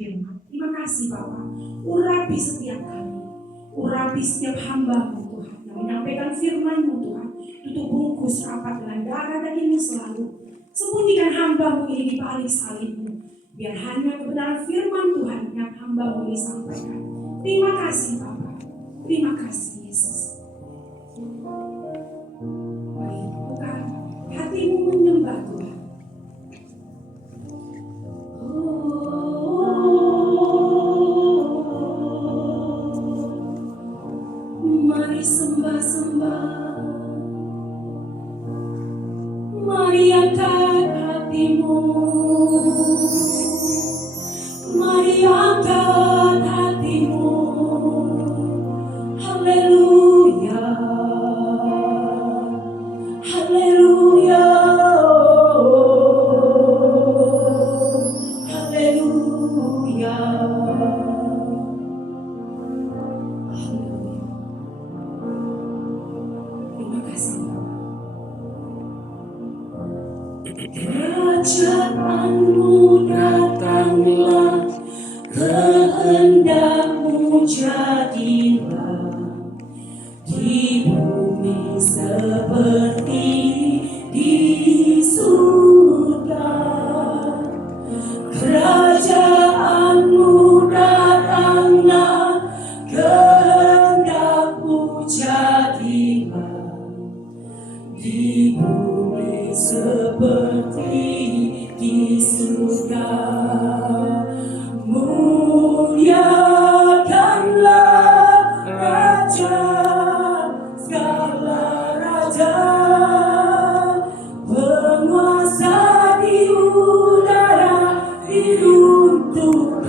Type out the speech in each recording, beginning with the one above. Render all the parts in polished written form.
firman. Terima kasih Bapa. Urapi setiap kami, urapi setiap hamba-Mu Tuhan yang menyampaikan firman-Mu Tuhan. Tutup bungkus rapat dengan darah daging-Mu selalu. Sembunyikan hamba-Mu ini di balik salib-Mu, biar hanya kebenaran firman Tuhan yang hamba-Mu ini sampaikan. Terima kasih Bapa. Terima kasih Yesus. Mari bukan hatimu menyembah Tuhan. Mari sembah-sembah, mari angkat hatimu, mari angkat hatimu. Haleluya, haleluya, haleluya. Terima kasih Bapa. Kerajaan-Mu datanglah, kehendak-Mu jadilah di bumi seperti di surga. Kerajaan-Mu datanglah, kehendak-Mu jadilah di bumi seperti di surga. Muliakanlah Raja segala raja, penguasa di udara diruntuhkan.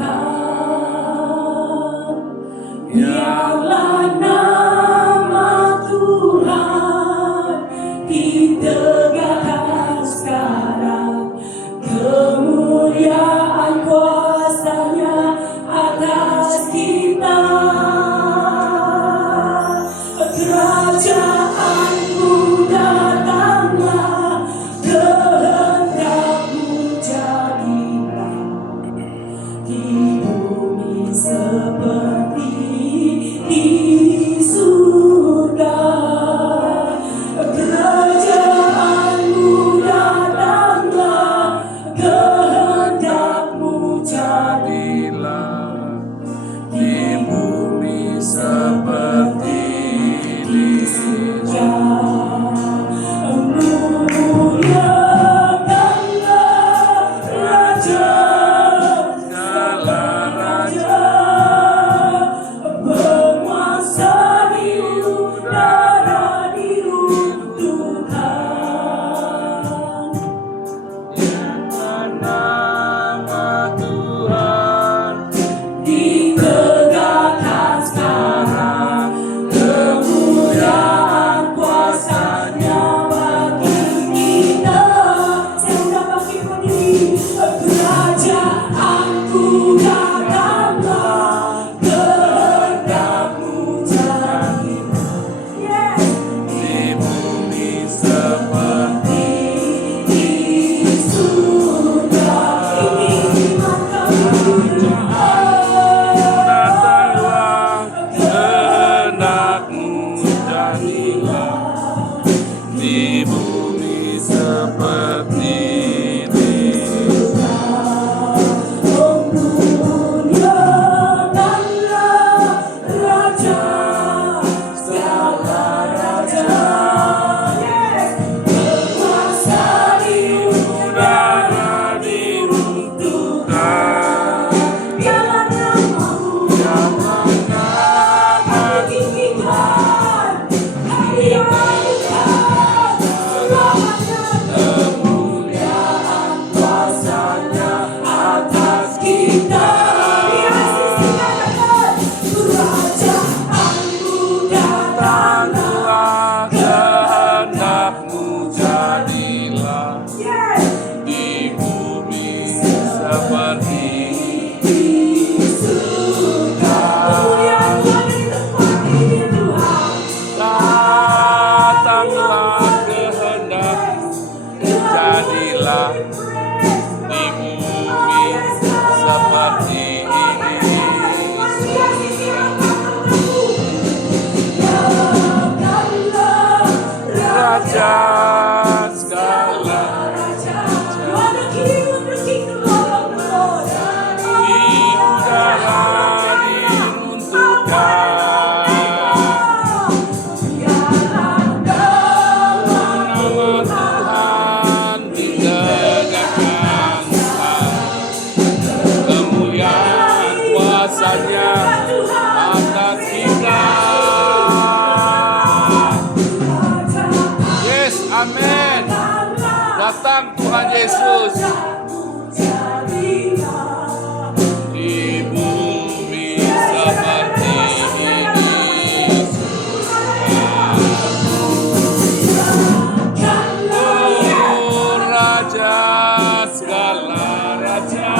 Biarlah nama Tuhan ditegakkan sekarang, kemuliaan kuasa-Nya atas kita. Kerajaan-Mu datanglah, kehendak-Mu jadilah di bumi seperti di surga. Kerajaan-Mu datanglah, kehendak-Mu jadilah di bumi seperti di surga. Muliakanlah Raja Segala raja, penguasa di udara diruntuhkan. biarlah nama Tuhan Ditegakkan sekarang, kemuliaan kuasa-Nya bagi kita. Saya undang bangkit berdiri. Kerajaan-Ku datanglah, kehendak-Mu jadilah. Yes. di bumi seperti Di surga ini datanglah, kehendak-Mu jadilah di bumi seperti di surga. Muliakanlah Raja segala raja, penguasa di Udara diruntuhkan, biarlah nama-Mu ditinggikan, dianugerahkan selamanya. Kemuliaan kuasa-Nya atas kita. Biar sisi katakan, kerajaan-Mu datanglah, kehendak-Mu jadilah yes, di bumi seperti di surga. Kemuliaan Tuhan di tempat ini Tuhan. datanglah, kehendak-Mu jadilah di bumi seperti kuasanya atas kita. Yes, amin. Datang Tuhan Yesus di bumi seperti ini. Oh, Raja segala raja.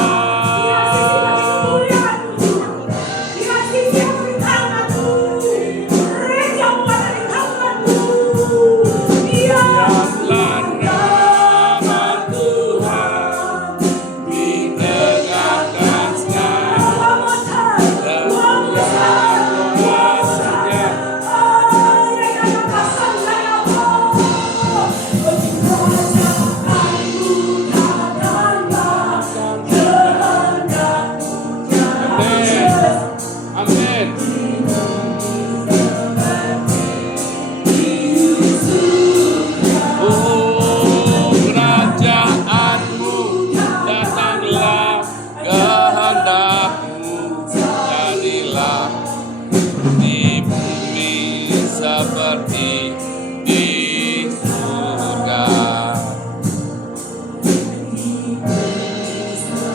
Seperti di surga,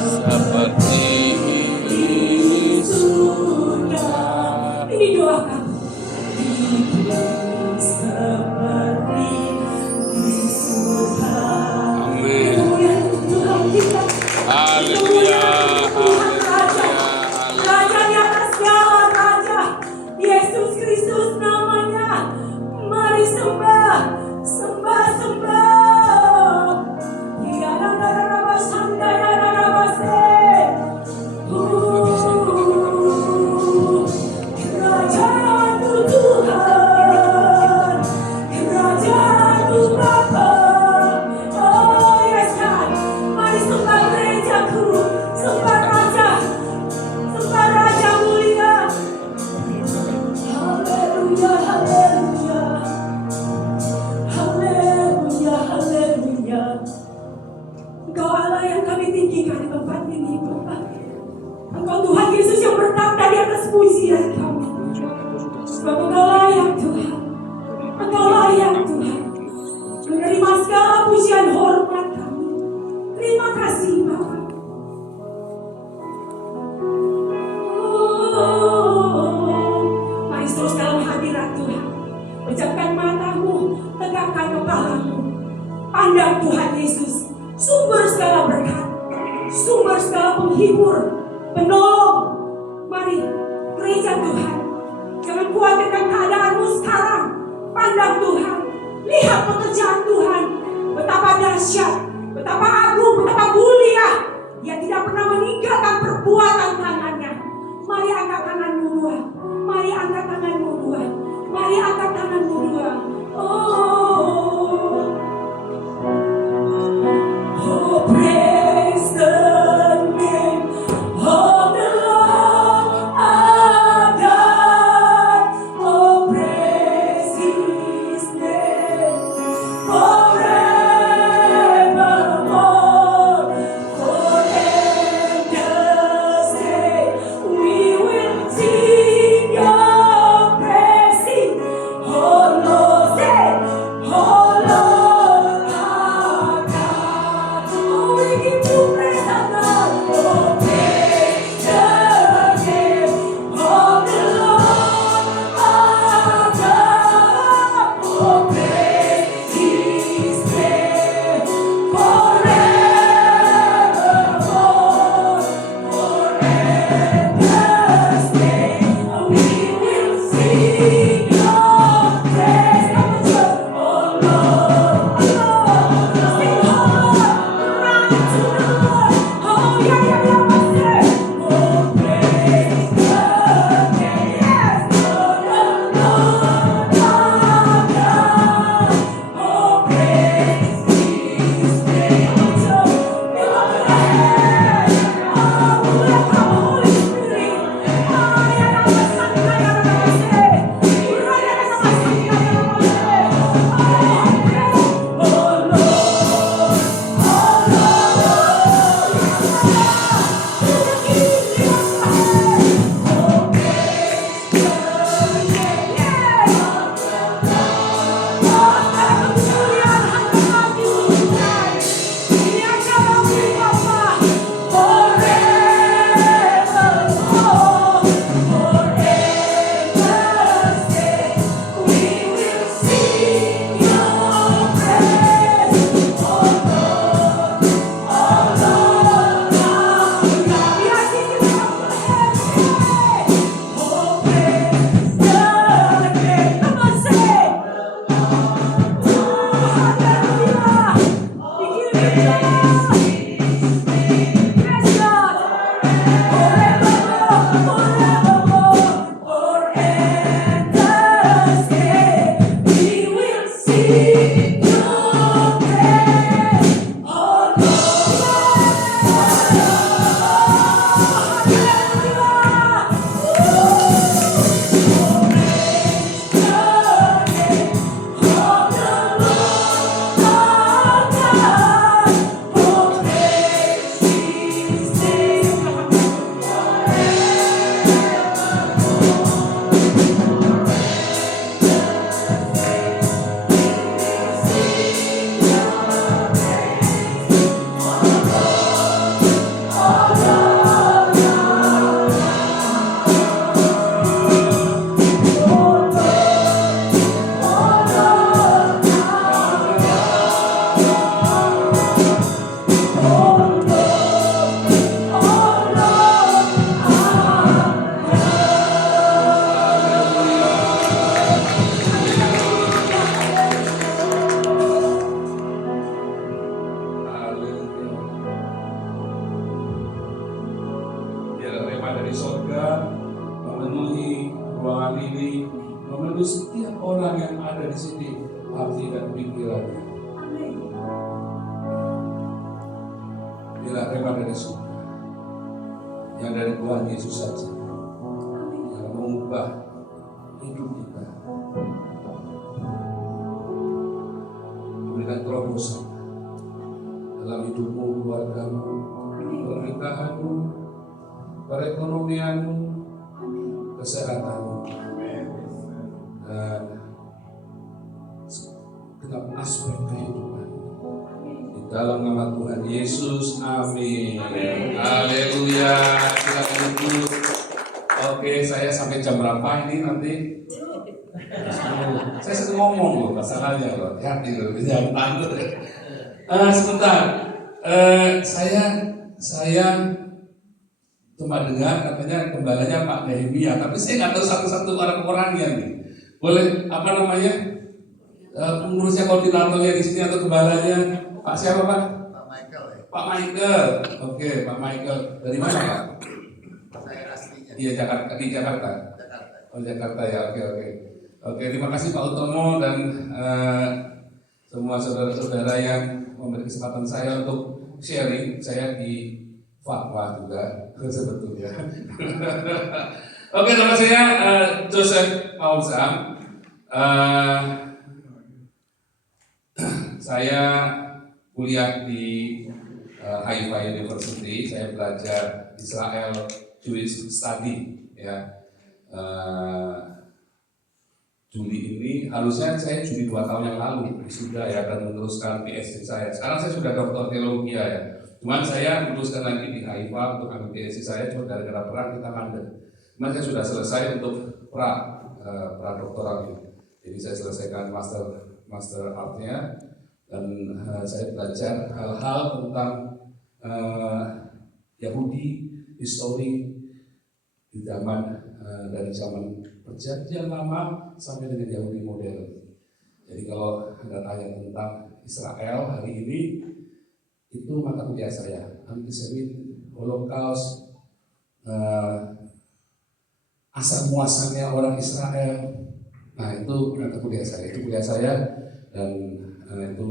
seperti di surga. Ini doa kamu. Seperti di surga. Amin. Haleluya. Raja di atas segala raja, Yesus Kristus namanya. Mari sembah, sembah, sembah. Ya raba sanda ya raba se. Kerajaan-Mu Tuhan, kerajaan-Mu Bapa. Oh yes God, mari sembah gerejaku, sembah Raja, sembah Raja mulia. Haleluya, haleluya, haleluya, haleluya. Engkau Allah yang kami tinggikan di tempat ini, Bapak. Engkau Tuhan Yesus yang bertanda di atas pujian kami. Sebab Engkau layak Tuhan, Engkau layak Tuhan, menerima segala pujian hormat kami. Terima kasih Bapak. Mari terus dalam hadirat Tuhan. Pejamkan matamu, tegakkan kepalamu. Pandang Tuhan Yesus, sumber segala berkat, sumber segala penghibur, penolong. Mari gereja Tuhan, jangan khawatirkan keadaanmu sekarang. Pandang Tuhan, lihat pekerjaan Tuhan, betapa dahsyat, betapa agung, betapa mulia. Dia tidak pernah meninggalkan perbuatan tangannya. Mari angkat tanganmu dua, mari angkat tanganmu dua, mari angkat tanganmu dua. Oh, oh praise the name of the Lord our God. Oh praise His name forevermore. For angels Setiap orang yang ada di sini, hati dan pikirannya. Bila rema dari surga, yang dari Tuhan Yesus saja, yang mengubah hidup kita, memberikan terobosan dalam hidupmu, keluargamu, pernikahanmu, perekonomianmu, kesehatanmu, dan segenap aspek kehidupan. Di dalam nama Tuhan Yesus, amin. Haleluya. Silakan duduk. Oke, saya sampai jam berapa ini nanti? Saya sering ngomong loh, masalahnya loh. Hati loh, jangan takut. Sebentar. Saya cuma dengar katanya gembalanya Pak Nehemia, tapi saya nggak tahu satu-satu orang-orangnya nih. Boleh apa namanya pengurusnya, koordinatornya di sini atau gembalanya? Pak siapa Pak? Pak Michael ya. Pak Michael. Oke, Pak Michael. Dari mana Pak? Saya aslinya. Iya, Jakarta. Di Jakarta. Jakarta. Oh Jakarta ya. Oke. Terima kasih Pak Utomo dan semua saudara-saudara yang memberi kesempatan saya untuk sharing. Saya di Fatwa juga sebetulnya. Oke, nama saya Joseph Maulza. Saya kuliah di Haifa University. Saya belajar Israel Jewish Study. Ya, Juli ini, harusnya saya Juli 2 tahun yang lalu sudah ya, dan meneruskan PhD saya. Sekarang saya sudah doktor teologi ya. Cuman saya meneruskan lagi di Haifa untuk ambil PhD saya, cuma gara-gara perang kita mandek. Cuman saya sudah selesai untuk pra doktoral ini. Jadi saya selesaikan master artnya, dan saya belajar hal-hal tentang Yahudi, histori di zaman dari zaman Perjanjian Lama sampai dengan Yahudi modern. Jadi kalau Anda tanya tentang Israel hari ini, itu mata kuliah saya, antisemit, Holocaust, asal muasalnya orang Israel. Nah itu mata kuliah saya, dan itu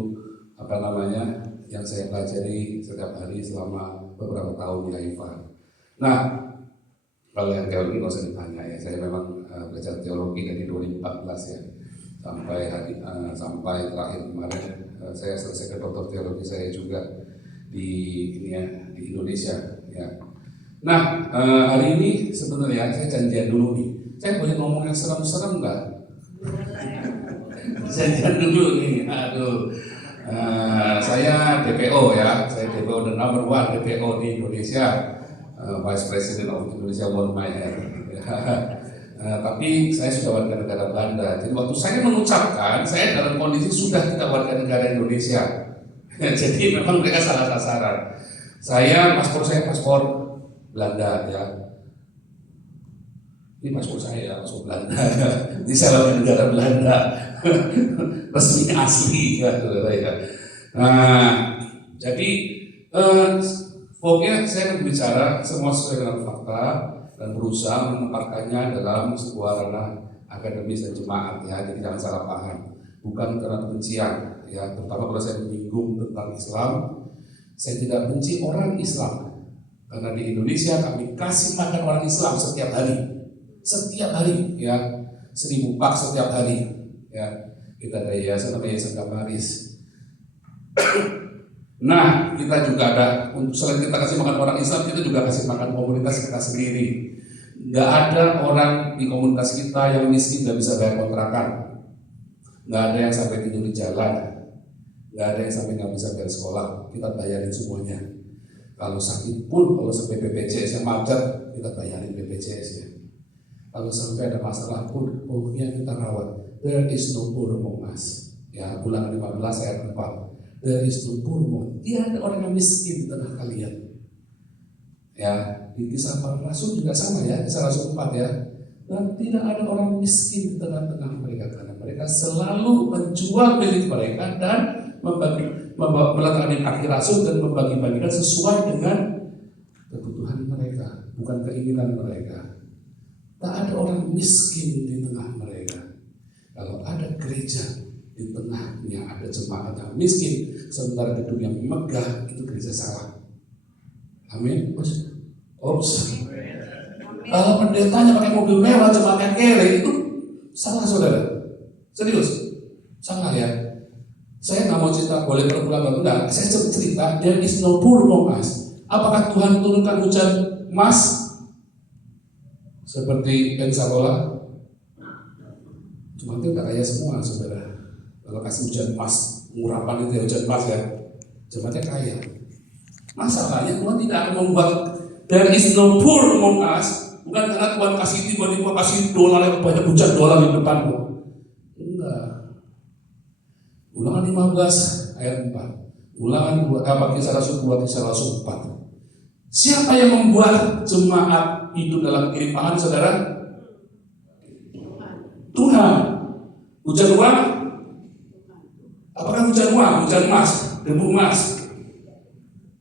apa namanya yang saya pelajari setiap hari selama beberapa tahun di Haifa. Nah, kalau yang teologi nggak usah ditanya ya, saya memang belajar teologi dari 2014 ya sampai terakhir kemarin saya selesai doktor teologi saya juga di Indonesia ya. Nah hari ini sebenarnya saya janjian dulu nih, saya boleh ngomong yang serem-serem nggak? Janjian dulu nih, aduh. Saya DPO ya, saya DPO the number 1 DPO di Indonesia, Vice President of Indonesia World My Head. Tapi saya sudah warga negara Belanda. Jadi waktu saya mengucapkan, saya dalam kondisi sudah tidak warga negara Indonesia. Jadi memang mereka salah sasaran. Paspor saya paspor Belanda ya. Ini paspor saya, paspor Belanda. Ini saya warga negara Belanda. Resmi asli ya, saudara ya. Jadi Pokoknya saya akan bicara semua sesuai dengan fakta dan berusaha menempatkannya dalam sebuah ranah akademis dan jemaat ya, jadi jangan salah paham. Bukan karena kebencian ya, terutama kalau saya menyinggung tentang Islam, saya tidak benci orang Islam karena di Indonesia kami kasih makan orang Islam setiap hari ya, 1000 pak setiap hari ya. Kita ada yayasan namanya Yayasan Kamaris. Nah, kita juga ada, selain kita kasih makan orang Islam, kita juga kasih makan komunitas kita sendiri. Nggak ada orang di komunitas kita yang miskin nggak bisa bayar kontrakan. Nggak ada yang sampai tidur di jalan. Nggak ada yang sampai nggak bisa bayar sekolah. Kita bayarin semuanya. Kalau sakit pun, kalau sampai BPJS yang macet, kita bayarin BPJS ya. Kalau sampai ada masalah pun, pokoknya kita rawat. There is no poor among us. Ya, Ulangan 15 ayat 4. There is no poor among us. Tidak ada orang yang miskin di tengah kalian. Ya, di Kisah Para Rasul juga sama ya, Kisah Rasul 4 ya. Dan tidak ada orang miskin di tengah-tengah mereka karena mereka selalu menjual milik mereka dan meletakkan kaki rasul dan membagi-bagikan sesuai dengan kebutuhan mereka, bukan keinginan mereka. Tak ada orang miskin di tengah mereka. Kalau ada gereja di tengahnya ada jemaat yang miskin, sementara gedung yang megah, itu gereja salah. Amin. Oops. Kalau pendetanya pakai mobil mewah, jemaat yang kere, itu salah saudara. Serius, salah ya. Saya nggak mau cerita boleh berulang enggak. Saya cerita there is no poor among us. Apakah Tuhan turunkan hujan emas seperti Pensacola? Cuma itu nggak kaya semua saudara. Kalau kasih hujan emas, murapan itu ya hujan emas ya, jemaatnya kaya. Masalahnya Tuhan tidak akan membuat there is no poor among us, bukan karena Tuhan kasih tiba-tiba kasih dolar yang banyak, hujan dolar di depanmu. Enggak. Ulangan 15 ayat 4. Ulangan 2, Kisah Rasul 2, Kisah Rasul 4. Siapa yang membuat jemaat hidup dalam kelimpahan saudara? Tuhan. Hujan uang? Apakah hujan uang? Hujan emas? Debu emas?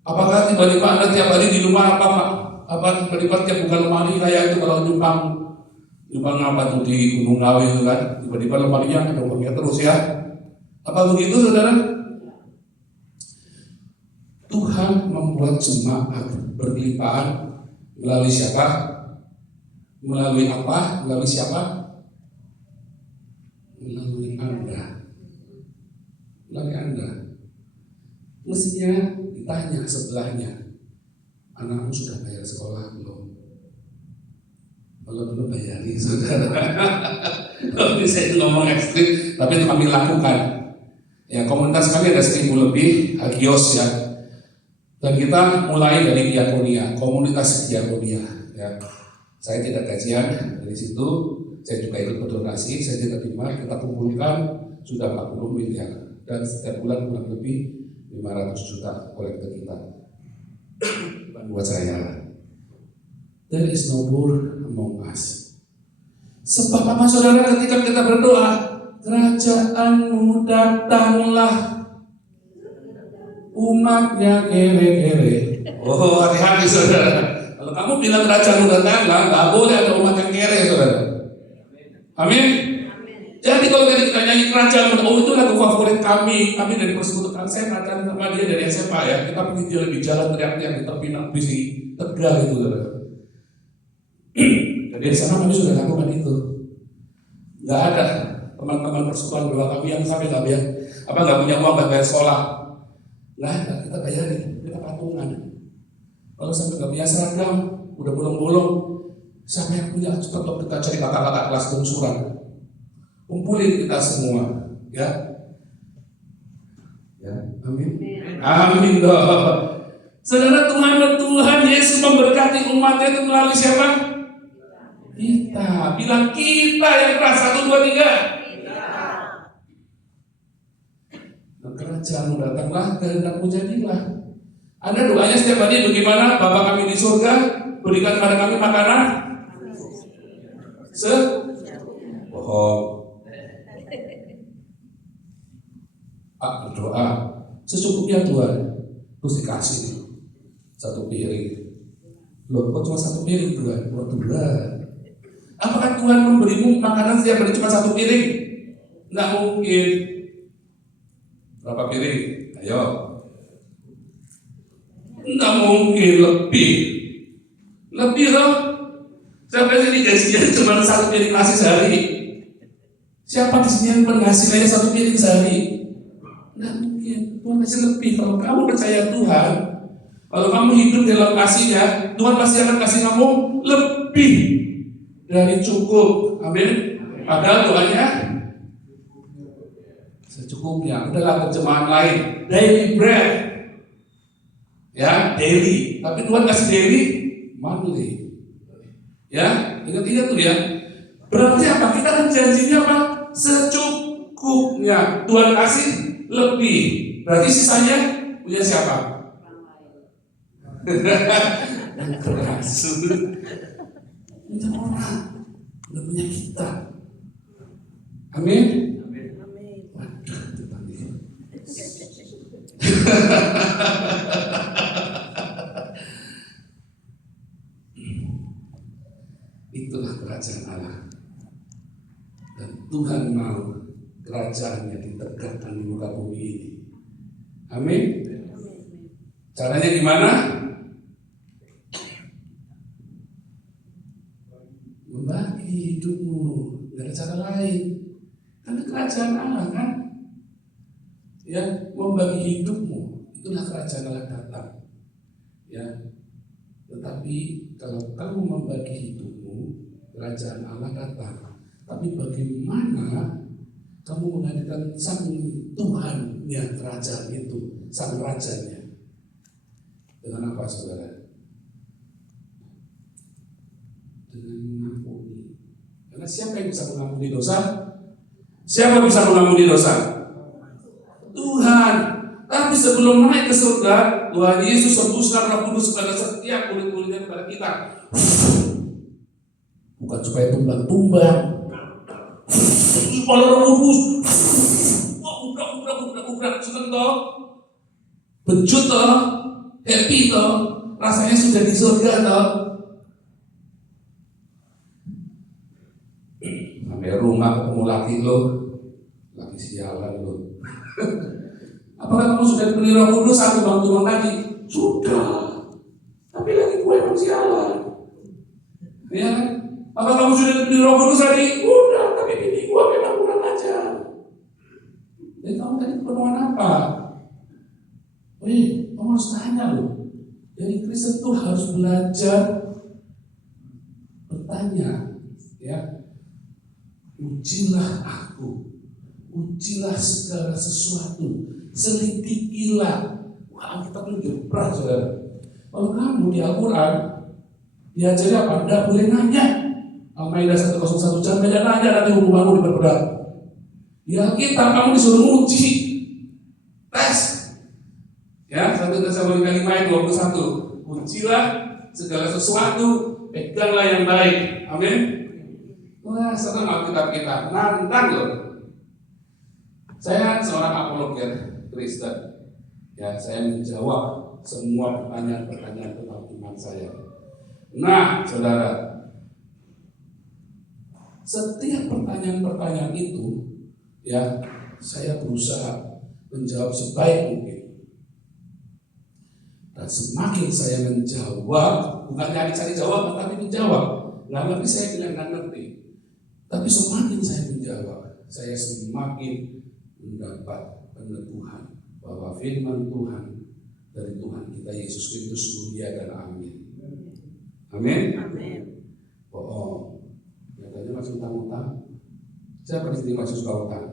Apakah tiba-tiba Anda tiap hari di rumah apa tiba-tiba tiap buka lemari kayak itu kalau nyumbang apa tuh di Gunung Ngawi itu kan, tiba-tiba lemarinya ada uangnya terus ya? Apa begitu saudara? Tuhan membuat jemaat berlimpahan melalui siapa? Melalui apa? Melalui siapa? Melalui Anda. Melalui Anda. Mestinya ditanya sebelahnya, anakmu sudah bayar sekolah belum? Kalau belum bayari saudara. Tapi saya ngomong ekstrim, tapi itu kami lakukan. Ya, komunitas kami ada 1000 lebih, Agios ya. Dan kita mulai dari diakonia, komunitas diakonia. Ya. Saya tidak gajian dari situ, saya juga ikut berdonasi, saya tidak terima, kita kumpulkan sudah 40 miliar. Dan setiap bulan kurang lebih 500 juta kolektor kita. Buat saya, there is no poor among us. Sebab apa saudara, ketika kita berdoa, kerajaanmu datanglah, umatnya kere-kere. Oh, hati-hati saudara. Kalau kamu bilang kerajaanmu datanglah, nggak boleh ada umat yang kere saudara. Amin. Jadi kalau tadi kita nyanyi kerajaan, oh itu lagu favorit kami dari persekutuan. Saya pacaran sama dia dari SMA ya. Kita pergi jalan di jalan teriak-teriak di tepi bisi Tegal itu saudara. Dari sana kami sudah lakukan itu. Nggak ada teman-teman persekutuan doa kami yang sampai nggak punya uang buat bayar sekolah. Nggak ada, kita bayarin, kita patungan. Kalau sampai nggak punya seragam, udah bolong-bolong, siapa yang punya? Tetap kita cari kakak-kakak kelas bungsuran. Kumpulin kita semua, ya. Ya, amin. Amin dong. Saudara, Tuhan Yesus memberkati umatnya itu melalui siapa? Kita. Bilang kita yang keras, 1, 2, 3. Kerajaanmu datanglah, kehendakmu jadilah. Ada doanya setiap hari bagaimana? Bapa kami di surga, berikan kepada kami makanan bohong. Berdoa secukupnya Tuhan, terus dikasih. 1 piring. Loh, kok cuma 1 piring Tuhan? Oh Tuhan. Apakah Tuhan memberimu makanan setiap hari cuma 1 piring? Nggak mungkin. Berapa piring? Ayo. Nggak mungkin lebih. Lebih loh. Sampai sini gajinya cuma 1 piring nasi sehari. Siapa di sini yang penghasilannya 1 piring sehari? Nggak mungkin. Tuhan kasih lebih. Kalau kamu percaya Tuhan, kalau kamu hidup dalam kasih-Nya, Tuhan pasti akan kasih kamu lebih dari cukup. Amin. Padahal doanya secukupnya. Udahlah terjemahan lain. Daily bread. Ya, daily. Tapi Tuhan kasih daily, monthly. Ya, ingat-ingat tuh ya. Berarti apa? Kita kan janjinya apa? Secukupnya. Tuhan kasih lebih. Berarti sisanya punya siapa? Yang keras. Punya orang. Udah punya kita. Amin. Waduh, itu tadi. Itulah kerajaan Allah. Dan Tuhan mau kerajaannya ditegakkan di muka bumi ini. Amin. Caranya gimana? Membagi hidupmu. Gak ada cara lain. Karena kerajaan Allah kan. Ya, membagi hidupmu. Itulah kerajaan Allah datang. Ya. Tetapi kalau kamu membagi hidupmu, kerajaan Allah datang. Tapi bagaimana kamu menghadirkan sang Tuhan yang kerajaan itu, sang rajanya? Dengan apa, saudara? Dengan mengampuni. Karena siapa yang bisa mengampuni dosa? Siapa bisa mengampuni dosa? Tuhan. Tapi sebelum naik ke surga, Tuhan Yesus hembuskan Roh Kudus kepada setiap kulit-kulitnya kepada kita. Bukan supaya tumbang-tumbang. Kepala Roh Kudus. Ubrak, seneng toh. Bejut toh. Happy toh. Rasanya sudah di surga toh. Sampai rumah ketemu laki lo. Laki sialan lo. Apakah kamu sudah diberi Roh Kudus satu bantuan lagi? Sudah. Tapi lagi gue emang sialan. Ya kan? Apakah kamu sudah diberi Roh Kudus tadi? Udah, tapi bini gue memang kurang ajar. Jadi kamu tadi keperluan apa? Kamu harus tanya loh. Jadi Kristen tuh harus belajar bertanya. Ya, ujilah aku. Ujilah segala sesuatu. Selidikilah. Wah, kita belum berat, saudara. Kalau kamu di Al-Quran diajari apa? Tidak boleh nanya. Al-Maidah 101, jangan banyak nanya, nanti hubunganmu diperberat. Di Alkitab kamu disuruh uji, tes. Ya, 1 Tesalonika 5 ayat 21. Ujilah segala sesuatu, peganglah yang baik. Amin. Wah, senang Alkitab kita, nantang loh. Saya seorang apologet Kristen. Ya, saya menjawab semua pertanyaan-pertanyaan tentang iman saya. Nah, saudara, setiap pertanyaan-pertanyaan itu, ya, saya berusaha menjawab sebaik mungkin. Dan semakin saya menjawab, bukan cari jawaban, tapi menjawab. Nggak ngerti saya bilang nggak ngerti. Tapi semakin saya menjawab, saya semakin mendapat peneguhan bahwa firman Tuhan dari Tuhan kita Yesus Kristus mulia dan amin. Amin. Katanya masih utang-utang. Siapa di sini masih suka utang?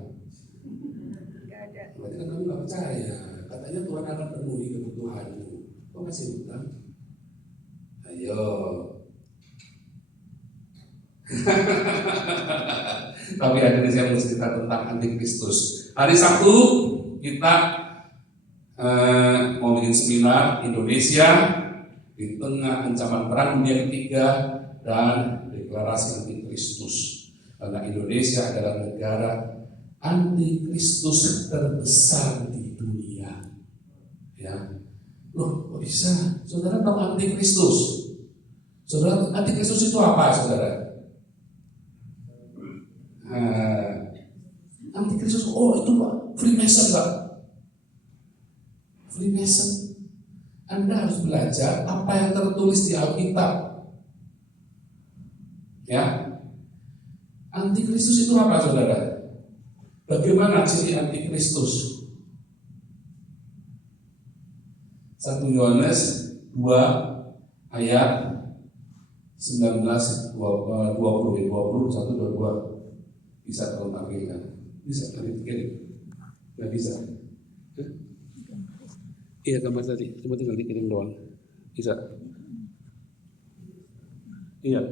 Berarti kan kamu nggak percaya. Katanya Tuhan akan penuhi kebutuhanmu. Kok masih utang? Ayo. Tapi hari ini saya mau cerita tentang Antikristus. Hari Sabtu kita mau bikin seminar Indonesia di tengah ancaman perang dunia ketiga dan deklarasi Antikristus. Karena Indonesia adalah negara Antikristus terbesar di dunia. Ya, Loh, kok bisa? Saudara tahu antikristus? Saudara, antikristus itu apa, saudara? Antikristus, oh itu Pak, Freemason Pak. Freemason. Anda harus belajar apa yang tertulis di Alkitab. Ya. Antikristus itu apa, saudara? Bagaimana ciri antikristus? 1 Yohanes 2 ayat 19, 20, 21, 22. Bisa tolong tampilkan? Bisa, tadi dikirim? Nggak bisa? Iya, gambar tadi, cuma tinggal dikirim doang. Bisa? Iya.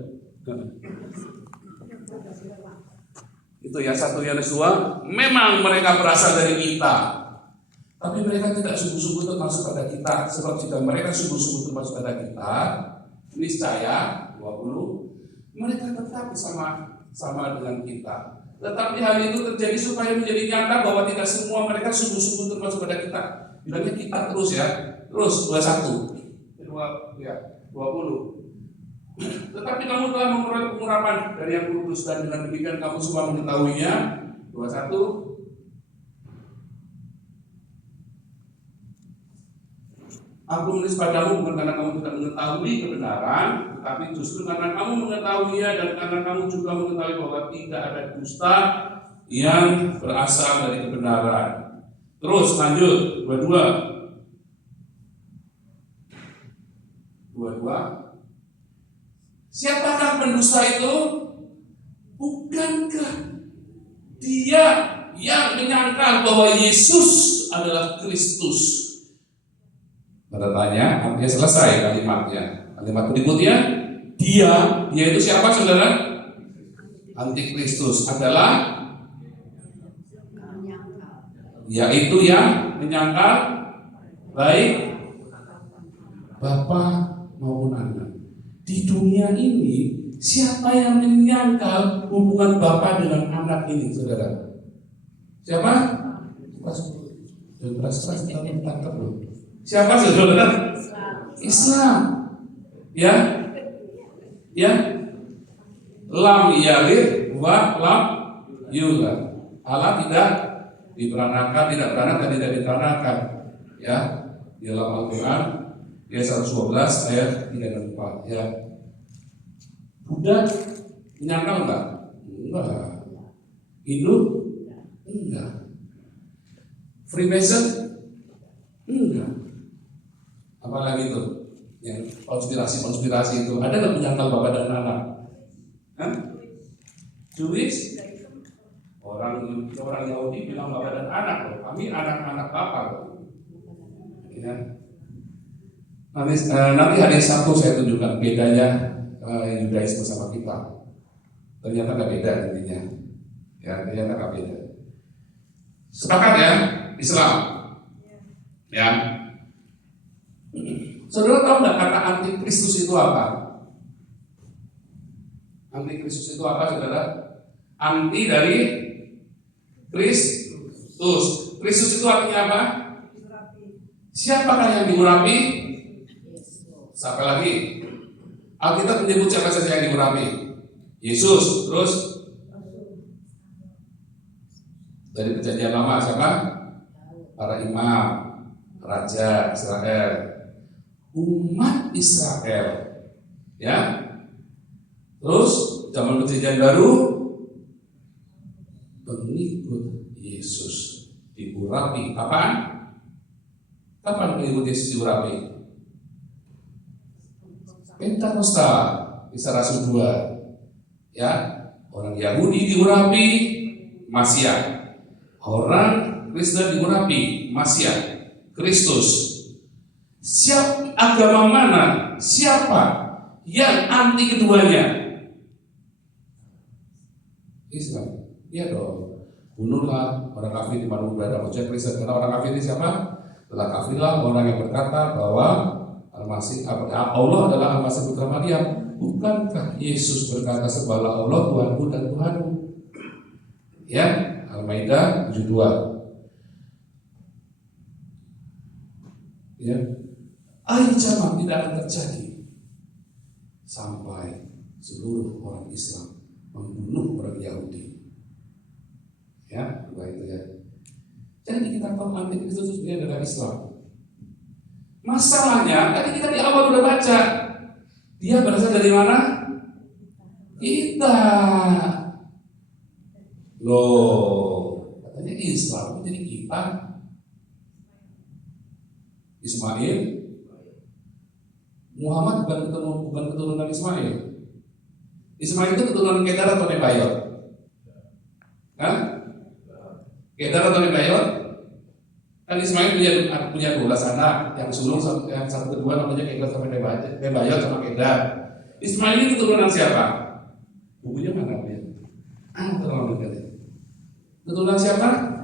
Itu ya 1 Yohanes 2. Memang mereka berasal dari kita, tapi mereka tidak sungguh-sungguh untuk masuk pada kita. Sebab jika mereka sungguh-sungguh untuk masuk pada kita, niscaya 20, mereka tetap sama dengan kita. Tetapi hal itu terjadi supaya menjadi nyata bahwa tidak semua mereka sungguh-sungguh untuk masuk pada kita. Bilangnya kita terus ya, terus 21, 20. Tetapi kamu telah memperoleh pengurapan dari Yang Kudus, dan dengan demikian kamu semua mengetahuinya. 21. Aku menulis padamu bukan karena kamu tidak mengetahui kebenaran, tetapi justru karena kamu mengetahuinya dan karena kamu juga mengetahui bahwa tidak ada dusta yang berasal dari kebenaran. Terus lanjut 22. Siapakah pendusta itu? Bukankah dia yang menyangkal bahwa Yesus adalah Kristus? Pada tanya, artinya selesai kalimatnya. Kalimat berikutnya, dia itu siapa, saudara? Antikristus adalah yaitu yang menyangkal baik Bapa maupun Anak. Di dunia ini, siapa yang menyangkal hubungan Bapa dengan Anak ini, saudara? Siapa? Beras-beras kita tangkap loh. Siapa, saudara? Islam. Ya? Lam yalid wa lam yulad. Allah tidak diperanakan, tidak diperanakan. Ya, di dalam Al-Quran, Yesaya 112 ayat 3 dan 4. Ya. Buddha menyangkal enggak? Enggak. Hindu? Enggak. Freemason? Enggak. Apalagi itu? Yang konspirasi itu. Ada nggak menyangkal Bapak dan Anak? Hah? Jewish? Orang Yahudi bilang Bapak dan Anak loh. Kami anak-anak Bapak loh. Ya. Nanti hari Sabtu saya tunjukkan bedanya Yudaisme sama kita. Ternyata nggak beda intinya. Ya, ternyata nggak beda. Sepakat ya, Islam. Ya. Saudara tahu nggak kata antikristus itu apa? Antikristus itu apa, saudara? Anti dari Kristus. Kristus itu artinya apa? Siapakah yang diurapi? Siapa lagi? Alkitab menyebut siapa saja yang diurapi? Yesus. Terus dari Perjanjian Lama siapa? Para imam, raja Israel, umat Israel. Ya. Terus zaman Perjanjian Baru, pengikut Yesus diurapi. Kapan? Kapan pengikut Yesus diurapi? Pentakosta, Kisah Rasul 2. Ya, orang Yahudi diurapi Masiah. Orang Kristen diurapi Masiah, Kristus. Agama mana? Siapa yang anti keduanya? Islam. Iya dong. Bunuhlah orang kafir di mana berada, maksudnya Kristen. Karena orang kafir ini siapa? Adalah kafirlah orang yang berkata bahwa Al-Masih Allah adalah Al-Masih putra Maryam. Bukankah Yesus berkata sebalah Allah Tuhanku dan Tuhanmu? Ya, Al-Maidah 72. Ya. akhir zaman tidak akan terjadi sampai seluruh orang Islam membunuh orang Yahudi. Ya, itu ya. Jadi kita tahu Antikristus itu adalah Islam. Masalahnya tadi kita di awal udah baca, dia berasal dari mana? Kita. Loh, katanya Islam jadi kita. Ismail, Muhammad bukan keturunan Ismail. Ismail itu keturunan Kedar atau Nebayot? Hah? Kedar atau Nebayot? Kan Ismail punya 12 anak, yang sulung yang satu kedua namanya Kedar sama Nebayot sama Kedar. Ismail ini keturunan siapa? Bukunya mana dia? Keturunan siapa?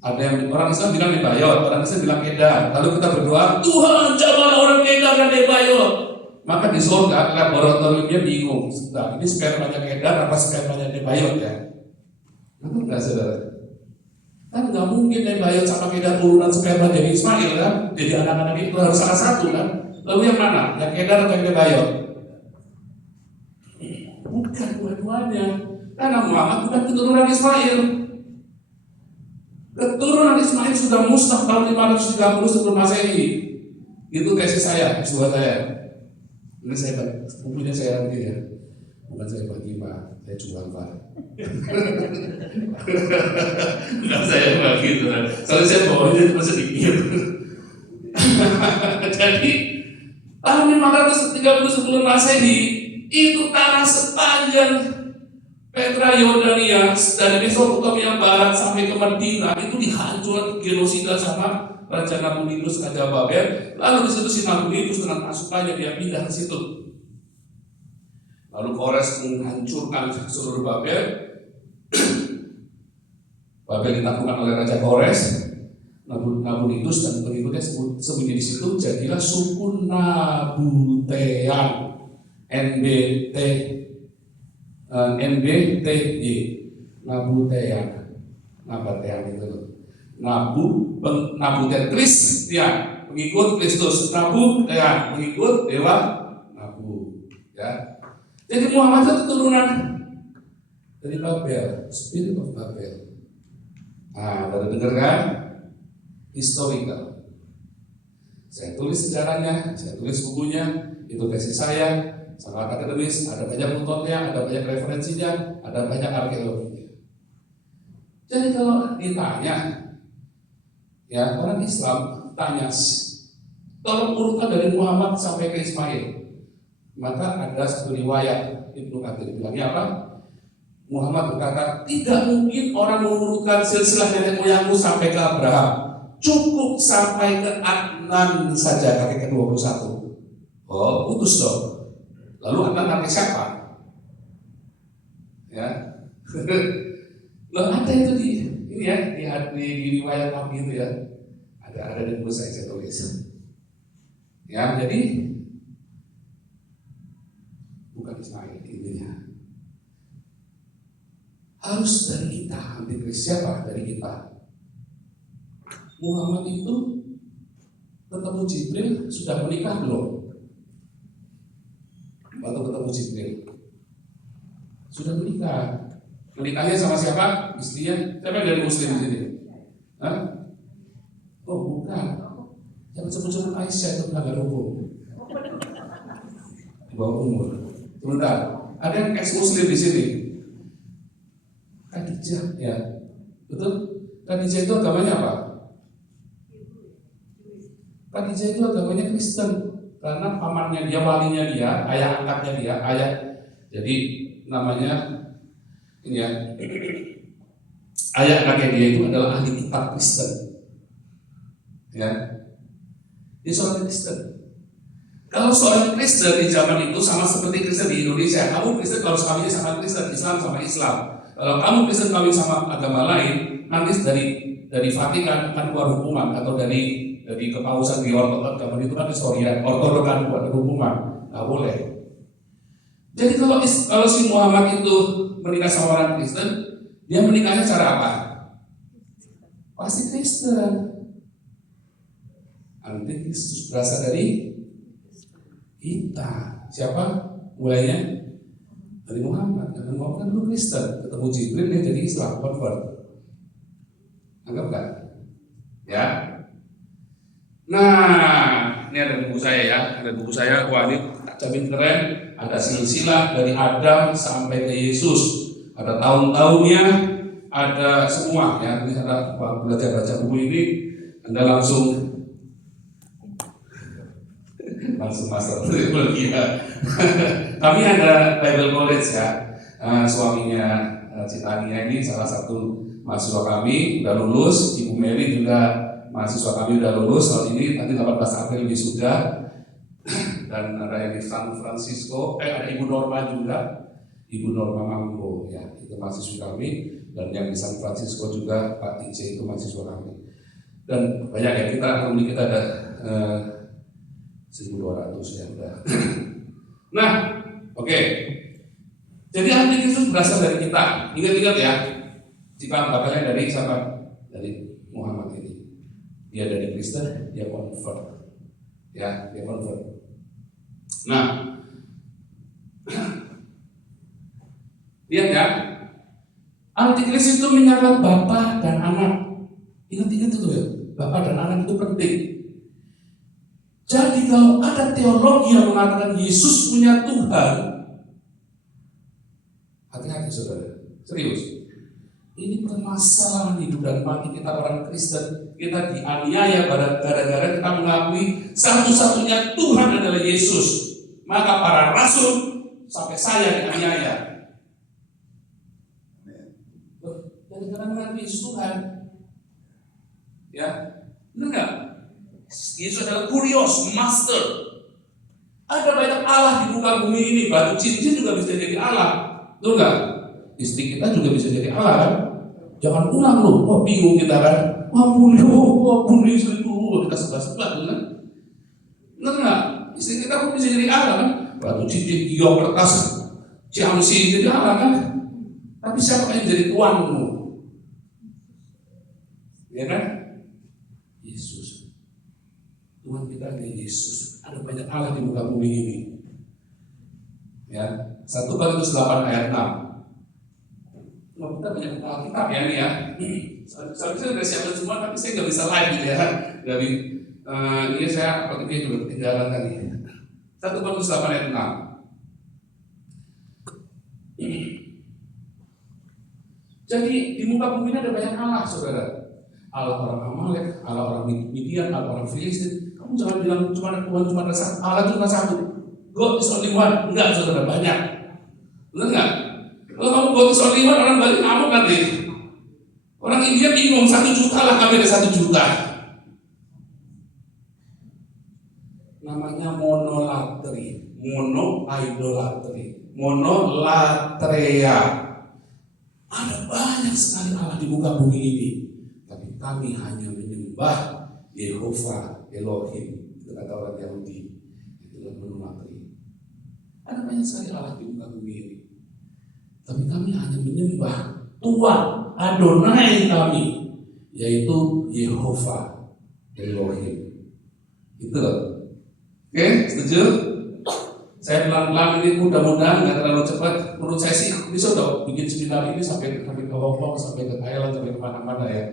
Ada yang orang Islam bilang Nebayot, orang Islam bilang Kedar. Lalu kita berdoa, Tuhan jamalah orang Kedar dan Nebayot. Maka di surga laboratoriumnya bingung. Nah, ini spermanya Kedar apa spermanya Nebayot ya? Betul nggak saudara? Kan nggak mungkin Nebayot sama Kedar turunan sperma jadi Ismail kan? Jadi anak-anak itu harus salah satu kan? Lalu yang mana? Yang Kedar atau yang Nebayot? Bukan dua-duanya. Karena Muhammad bukan keturunan Ismail. Keturunan Ismail sudah musnah tahun 530 sebelum Masehi. Itu tesis saya, S2 saya. Ini saya bukunya saya bagi ya. Bukan saya bagi Pak, saya jual Pak. Bukan saya bagi itu. Soalnya saya bawanya cuma sedikit. Jadi tahun 530 sebelum Masehi itu tanah sepanjang Petra Yordania dari Mesopotamia Barat sampai ke Madinah itu dihancurkan genosida sama Raja Nabonidus Raja Babel. Lalu di situ si Nabonidus dengan pasukannya dia pindah ke situ. Lalu Kores menghancurkan seluruh Babel. Babel ditaklukkan oleh Raja Kores. Nabonidus dan pengikutnya sembunyi di situ. Jadilah suku Nabutean, NBTY, Nabutean itu loh. Nabutean Kristian, pengikut Kristus. Nabutean, pengikut Dewa Nabu. Ya. Jadi Muhammad itu turunan dari Babel, Spirit of Babel. Nah, baru dengar kan? Historical. Saya tulis sejarahnya, saya tulis bukunya, itu tesis saya. Sangat akademis, ada banyak metodenya, ada banyak referensinya, ada banyak arkeologinya. Jadi kalau ditanya, ya orang Islam tanya, tolong urutkan dari Muhammad sampai ke Ismail. Maka ada satu riwayat Ibnu Katsir bilangnya apa? Muhammad berkata, tidak mungkin orang mengurutkan silsilah nenek moyangku sampai ke Abraham. Cukup sampai ke Adnan saja, kakek ke-21. Oh, putus dong. Lalu Adnan kakek siapa? Ya. Loh ada itu di ini ya di riwayat Nabi itu ya. Ada di buku saya tulis. Ya, jadi bukan Ismail intinya. Harus dari kita, antikris siapa? Dari kita. Muhammad itu ketemu Jibril sudah menikah belum? Waktu ketemu Jibril sudah menikah. Menikahnya sama siapa? Istrinya. Siapa yang dari Muslim di sini? Hah? Oh bukan. Jangan sebut-sebut Aisyah itu melanggar hukum. Di bawah umur. Sebentar. Ada yang ex-Muslim di sini. Khadijah, ya. Betul? Khadijah itu agamanya apa? Khadijah itu agamanya Kristen. Karena pamannya dia, walinya dia, ayah angkatnya dia, jadi namanya ini ya, ayah angkatnya dia itu adalah ahli kitab Kristen, ya, dia seorang Kristen. Kalau seorang Kristen di zaman itu sama seperti Kristen di Indonesia, kamu Kristen harus kawinnya sama Kristen, Islam sama Islam. Kalau kamu Kristen kawin sama agama lain, nanti dari Vatikan akan keluar hukuman atau dari kepausan di Ortodok, zaman itu kan historian Ortodok kan buat hukuman, nggak boleh. Jadi kalau si Muhammad itu menikah sama orang Kristen, dia menikahnya cara apa? Pasti Kristen. Antikristus berasal dari kita. Siapa? Mulainya dari Muhammad. Karena Muhammad kan dulu Kristen, ketemu Jibril dia jadi Islam, convert. Anggap gak? Ya. Nah, ini ada buku saya ya, ada buku saya. Wah, ini jamin keren. Ada silsilah dari Adam sampai ke Yesus. Ada tahun-tahunnya, ada semua ya. Ini ada belajar baca buku ini, Anda langsung master teologi ya. Kami ada Bible College ya. Suaminya Citania ini salah satu mahasiswa kami, udah lulus. Ibu Mary juga mahasiswa kami udah lulus tahun ini. Nanti 18 April wisuda. Dan ada yang di San Francisco, ada Ibu Norma juga, Ibu Norma Mambo ya, itu mahasiswa kami. Dan yang di San Francisco juga Pak TJ itu mahasiswa kami. Dan banyak ya, kita ada 1.200 ya udah. Nah, oke. Jadi Antikristus berasal dari kita. Ingat-ingat ya, jika bakalnya dari siapa? Dari Muhammad ini. Dia dari Kristen, dia convert. Ya, dia convert. Nah, lihat ya, Antikristus itu menyangkut Bapa dan Anak. Ingat-ingat itu ya, Bapa dan Anak itu penting. Jadi kalau ada teologi yang mengatakan Yesus punya Tuhan, hati-hati saudara, serius. Ini permasalahan hidup dan mati kita orang Kristen. Kita dianiaya gara-gara kita mengakui satu-satunya Tuhan adalah Yesus. Maka para rasul sampai saya dianiaya. Gara-gara mengakui Yesus Tuhan. Ya, benar nggak? Yesus adalah kurios, master. Ada banyak Allah di muka bumi ini. Batu cincin juga bisa jadi Allah. Betul nggak? Istri kita juga bisa jadi Allah kan? Jangan ulang loh. Wah bingung kita kan? Ampuni istriku. Kita sebelah-sebelah kan? Benar nggak? Istri kita pun bisa jadi Allah kan? Batu cincin, giok, kertas, ciamsi jadi Allah kan? Tapi siapa yang jadi tuanmu? Ya kan? Yesus. Tuhan kita adalah Yesus. Ada banyak Allah di muka bumi ini. Ya, 1 Korintus 8 ayat 6. Kita banyak Alkitab ya ini ya. Saya sudah siapkan semua, tapi saya nggak bisa live gitu ya. Dari ini saya seperti juga ketinggalan tadi. 1 Korintus 8 ayat 6. Jadi di muka bumi ini ada banyak Allah, saudara. Allah orang Amalek, Allah orang Midian, Allah orang Filistin. Kamu jangan bilang Tuhan cuma ada satu. Allah cuma satu. God is only one. Enggak, saudara, banyak. Benar enggak? Kalau kamu God is only one, orang Bali ngamuk nanti. Orang India bingung, 1 juta lah, kami ada 1 juta. Namanya monolatri, monoidolatri, monolatria. Ada banyak sekali Allah di muka bumi ini. Tapi kami hanya menyembah Yehova, Elohim, itu kata orang Yahudi. Itulah monolatri. Ada banyak sekali Allah di muka bumi ini. Tapi kami hanya menyembah Tuhan, Adonai kami, yaitu Yehova, Elohim. Itu loh. Oke, setuju? Saya pelan-pelan ini mudah-mudahan nggak terlalu cepat. Menurut saya sih bisa dong bikin seminar ini sampai ke Hong Kong, sampai ke Thailand, sampai kemana-mana ya.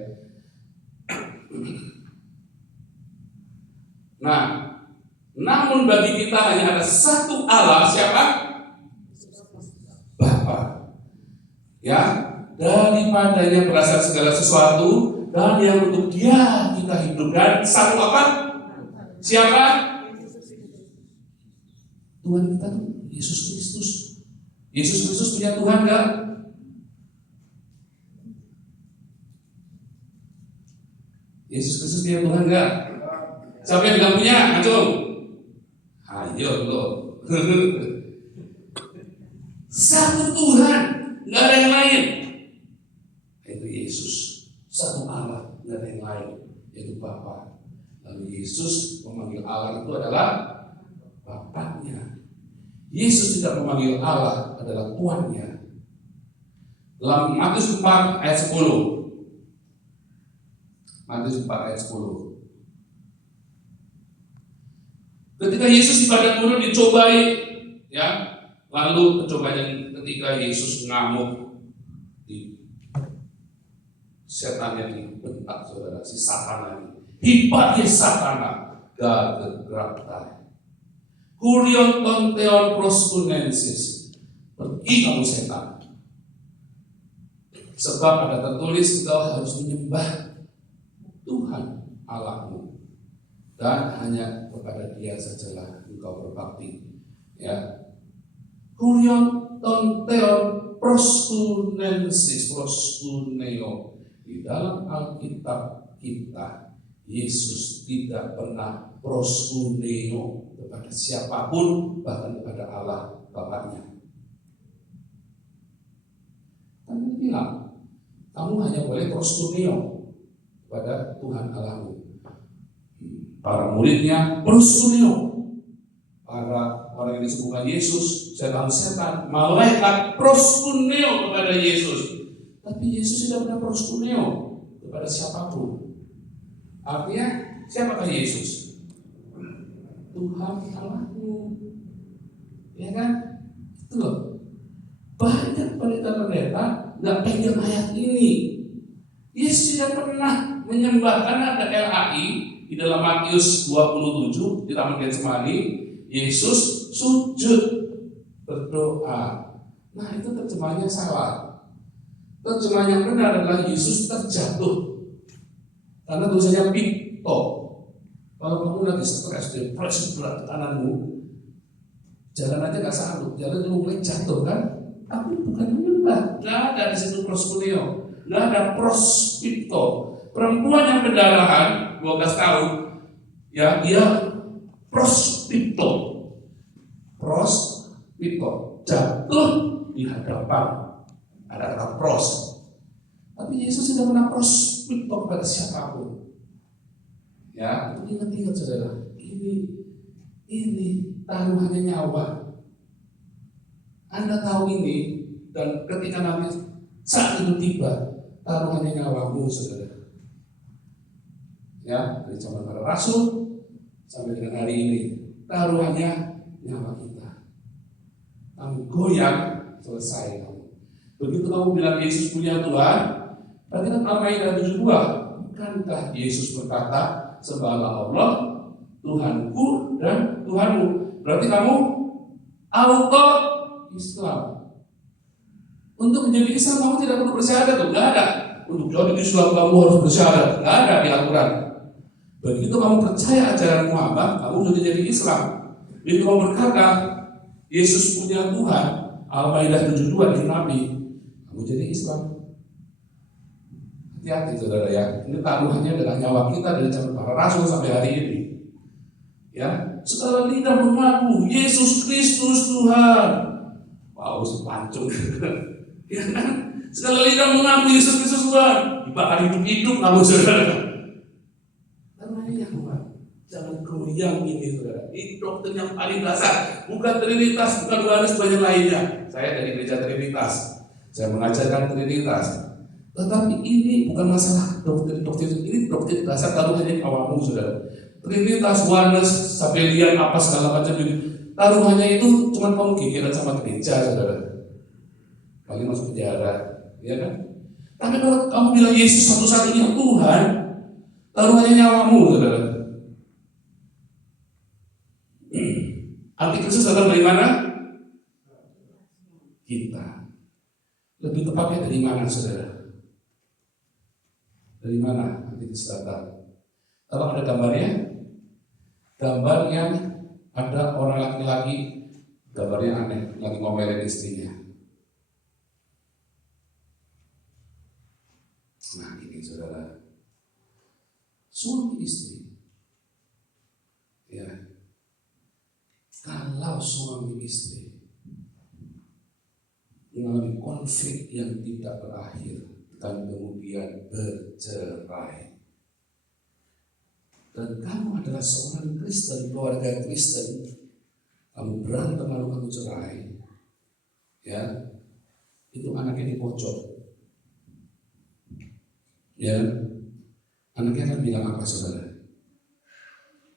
Nah, namun bagi kita hanya ada satu Allah, siapa? Bapa. Ya, daripadanya berasal segala sesuatu dan yang untuk Dia kita hidup. Dan satu apa? Siapa? Tuhan kita tuh Yesus Kristus. Yesus Kristus punya Tuhan enggak? Yesus Kristus punya Tuhan enggak? Siapa yang bilang punya? Acung. Ayo lo. Satu Tuhan, nggak ada yang lain. Itu Yesus. Satu Allah, nggak ada yang lain. Yaitu Bapa. Lalu Yesus memanggil Allah itu adalah Bapaknya. Yesus tidak memanggil Allah adalah Tuannya. Dalam Matius 4 ayat 10. Matius 4 ayat 10. Ketika Yesus di padang gurun dicobai, ya, lalu pencobaan ketika Yesus ngamuk, di setannya dibentak, saudara, si Satana ini. Hipat ye Satana, gageraktai. Kurion tonteon proskunensis. Pergi kamu setan. Sebab ada tertulis engkau harus menyembah Tuhan Allahmu dan hanya kepada Dia sajalah engkau berbakti. Ya. Kurion tonteon proskunensis, proskuneo. Di dalam Alkitab kita, Yesus tidak pernah proskuneo kepada siapapun, bahkan kepada Allah Bapaknya. Kan dia bilang, kamu hanya boleh proskuneo kepada Tuhan Allahmu. Para muridnya proskuneo. Para orang yang disembuhkan Yesus, setan-setan, malaikat proskuneo kepada Yesus. Tapi Yesus tidak pernah proskuneo kepada siapapun. Artinya, siapakah Yesus? Tuhan Allahmu. Ya kan? Itu loh. Banyak pendeta-pendeta nggak pegang ayat ini. Yesus tidak pernah menyembah, karena ada LAI di dalam Matius 27 di Taman Getsemani. Yesus sujud berdoa. Nah, itu terjemahannya salah. Terjemahan yang benar adalah Yesus terjatuh. Karena tulisannya pito. Kalau kamu lagi stres, depresi berat kananmu, jalan aja gak sanggup, jalan mulai jatuh kan? Tapi bukan menyembah. Gak ada di situ proskuneo, gak ada prospito. Perempuan yang pendarahan 12 tahun, ya dia prospito, jatuh di hadapan. Ada kata pros. Tapi Yesus tidak pernah prospito kepada siapapun. Ya, ingat-ingat saudara, ini taruhannya nyawa. Anda tahu ini, dan ketika nanti saat itu tiba, taruhannya nyawamu, saudara. Ya, dari zaman para rasul sampai dengan hari ini, taruhannya nyawa kita. Kamu goyang, selesai kamu. Begitu kamu bilang Yesus punya Tuhan, berarti kan Al-Maidah 72. Bukankah Yesus berkata, sembahlah Allah, Tuhanku dan Tuhanmu. Berarti kamu auto Islam. Untuk menjadi Islam kamu tidak perlu bersyahadat, enggak ada. Untuk jadi Islam kamu harus bersyahadat, enggak ada di Al-Quran. Begitu kamu percaya ajaran Muhammad, kamu sudah jadi Islam. Begitu kamu berkata Yesus punya Tuhan, Al-Maidah 72 di Nabi, kamu jadi Islam. Hati-hati saudara ya, ini taruhannya dengan nyawa kita dari zaman para rasul sampai hari ini. Ya, segala lidah mengaku Yesus Kristus Tuhan. Wow, sepancung. Ya kan? Segala lidah mengaku Yesus Kristus Tuhan. Dibakar hidup-hidup kamu saudara. Taruhannya Tuhan. Jangan goyang ini saudara. Ini doktrin yang paling dasar. Bukan Trinitas, bukan Yohanes banyak lainnya. Saya dari gereja Trinitas. Saya mengajarkan Trinitas. Tetapi ini bukan masalah doktrin, ini doktrin dasar taruhannya kawamu saudara. Trinitas, Yohanes, Sabelian, apa segala macam ini. Taruhannya itu cuma kamu gegeran sama gereja saudara. Paling masuk penjara, ya kan? Tapi kalau kamu bilang Yesus satu-satunya Tuhan, taruhannya nyawamu saudara. Antikristus datang dari mana? Kita. Lebih tepatnya dari mana saudara? Dari mana Antikristus datang? Kalau ada gambarnya, gambar yang ada orang laki-laki, gambarnya aneh, lagi ngomelin istrinya. Nah ini saudara, suami istri, ya, kalau suami istri mengalami konflik yang tidak berakhir dan kemudian bercerai, dan kamu adalah seorang Kristen, keluarga Kristen, kamu berantem lalu kamu cerai, ya, itu anaknya di pojok, ya, anaknya akan bilang apa saudara?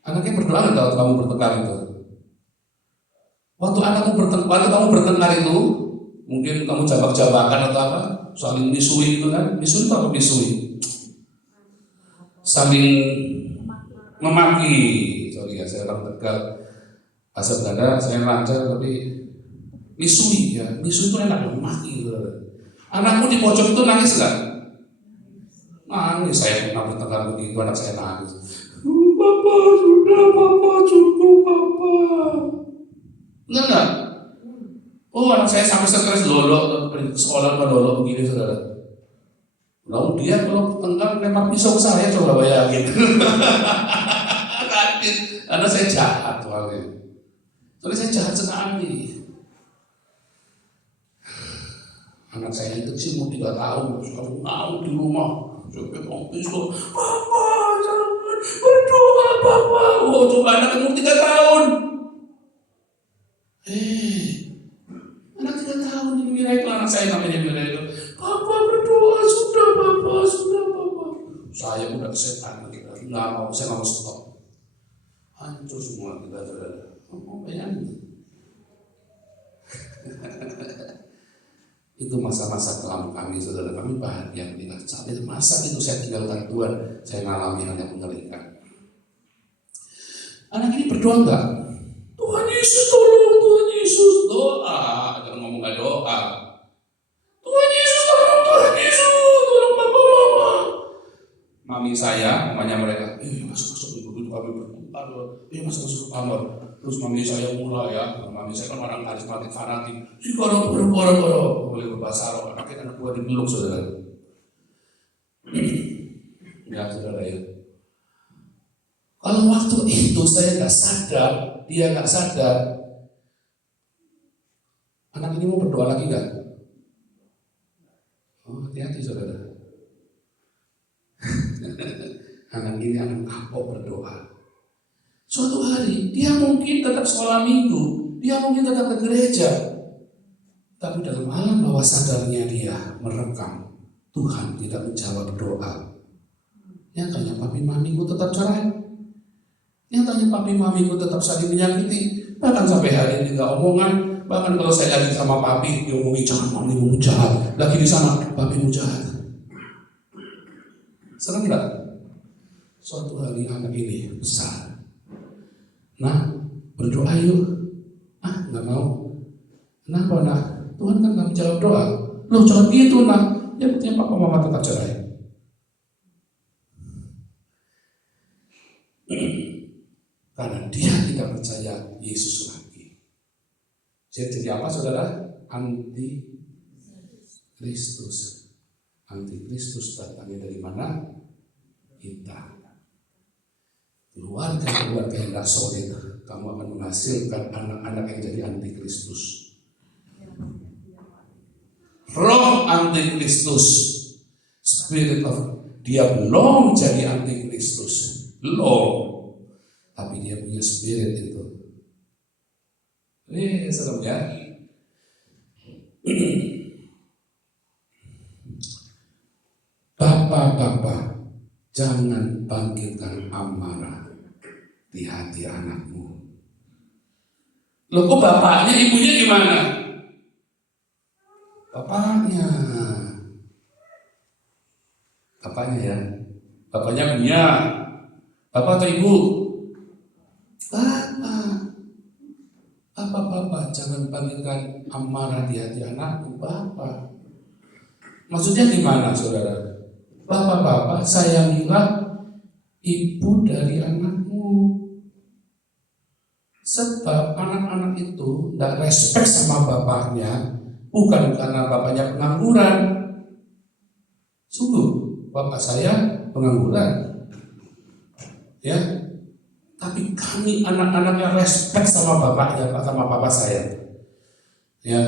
Anaknya berdoa nggak waktu kamu bertengkar itu? Waktu kamu bertengkar itu, mungkin kamu jabak-jabakan atau apa, saling misui itu kan? Misui itu apa misui? Saling memaki. Sorry ya, saya orang Tegal. Asal Belanda, saya lancar tapi misui ya. Misui itu enak, memaki. Anakmu di pojok itu nangis nggak? Nangis, saya pernah bertengkar begitu, anak saya nangis. Papa, sudah Papa, cukup Papa. Enggak. Oh, anak saya sampai stres lolo, pergi ke sekolah lolo begini saudara. Lalu dia kalau bertengkar lempar pisau ke saya, coba bayangin. Karena saya jahat soalnya. Soalnya saya jahat sekali. Anak saya itu sih umur 3 tahun, suka ngau di rumah. Saya pegang pisau, Papa, jangan berdoa Papa. Oh, coba anak umur 3 tahun. Anak 3 tahun ini Mira itu, anak saya namanya Mira itu. Papa berdoa, sudah Papa. Saya udah setan kita, nggak mau, saya nggak mau stop. Hancur semua kita saudara. Mau bayangin. Itu masa-masa kelam kami saudara, kami bahagia melihat saat itu. Masa itu saya tinggalkan Tuhan, saya mengalami hal yang mengerikan. Anak ini berdoa enggak? Tuhan Yesus tolong, Tuhan Yesus, doa, jangan ngomong nggak doa. Tuhan Yesus tolong, Tuhan Yesus, tolong Papa Mama. Mami saya, mamanya mereka, masuk ibu kami berdoa, masuk ke kamar. Terus mami saya mulai ya, mami saya kan orang karismatik fanatik, si koro, boleh berbahasa Arab, anaknya anak gua dipeluk saudara. Ya saudara ya. Kalau waktu itu saya nggak sadar, dia nggak sadar, anak ini mau berdoa lagi nggak? Oh, hati-hati saudara. Anak ini akan kapok berdoa. Suatu hari dia mungkin tetap sekolah minggu, dia mungkin tetap ke gereja, tapi dalam alam bawah sadarnya dia merekam Tuhan tidak menjawab doa. Nyatanya papi mamiku tetap cerai. Nyatanya papi mamiku tetap saling menyakiti. Bahkan sampai hari ini gak omongan. Bahkan kalau saya lagi sama papi, dia ngomongin jangan mamimu jahat. Lagi di sana, papimu jahat. Serem gak? Suatu hari anak ini besar. Nah, berdoa yuk. Gak mau. Kenapa nak? Tuhan kan gak menjawab doa. Loh jangan gitu nak. Ya buktinya papa mama tetap cerai. Karena dia tidak percaya Yesus lagi. Jadi apa saudara? Anti Kristus. Anti Kristus datangnya dari mana? Kita. Keluarga yang tidak solid, kamu akan menghasilkan anak-anak yang jadi anti Kristus. Roh anti Kristus, spirit of, dia belum jadi anti Kristus, belum, tapi dia punya spirit itu. Serem ya. Bapak-bapak, jangan bangkitkan amarah di hati anakmu. Loh kok bapaknya, ibunya gimana? Bapaknya ya. Bapaknya punya. Bapak atau ibu? Bapak, jangan bangkitkan amarah di hati anakmu. Bapak. Maksudnya gimana saudara? Bapak-bapak, sayangilah ibu dari anakmu. Sebab anak-anak itu tidak respect sama bapaknya, bukan karena bapaknya pengangguran. Sungguh, bapak saya pengangguran. Ya, tapi kami anak-anaknya respect sama bapaknya, sama papa saya. Ya,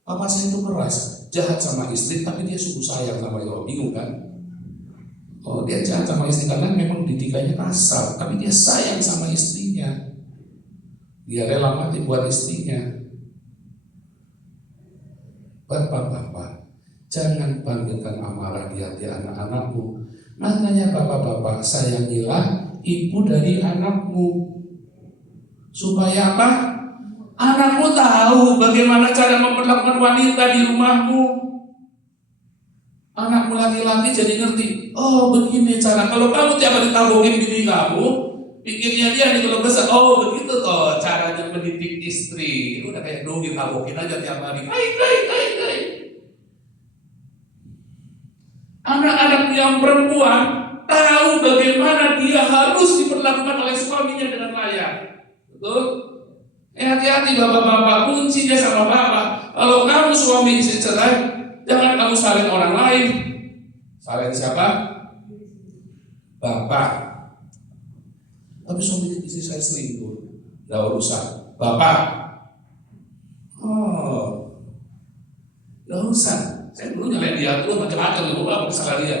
papa saya itu keras, jahat sama istri, tapi dia sungguh sayang sama dia. Bingung kan? Oh, dia jahat sama istri karena memang didikannya kasar, tapi dia sayang sama istrinya. Dia rela mati buat istrinya. Bapak-bapak, jangan bangkitkan amarah di hati anak-anakmu. Makanya bapak-bapak, sayangilah ibu dari anakmu. Supaya apa? Anakmu tahu bagaimana cara memperlakukan wanita di rumahmu. Anakmu laki-laki jadi ngerti, oh begini cara. Kalau kamu tiap hari tabokin bini kamu, pikirnya dia nih kalau besar, oh begitu toh caranya mendidik istri. Udah kayak dongeng, tabokin aja tiap hari. Hai. Anak-anak yang perempuan tahu bagaimana dia harus diperlakukan oleh suaminya dengan layak. Betul? Hati-hati bapak-bapak, kuncinya sama bapak. Kalau kamu suami istri cerai, jangan kamu salin orang lain. Salin siapa? Bapak. Tapi suami istri saya selingkuh, gak urusan. Bapak, oh, gak urusan. Saya dulu nyalain dia tuh macam-macam, apa kesalahan dia.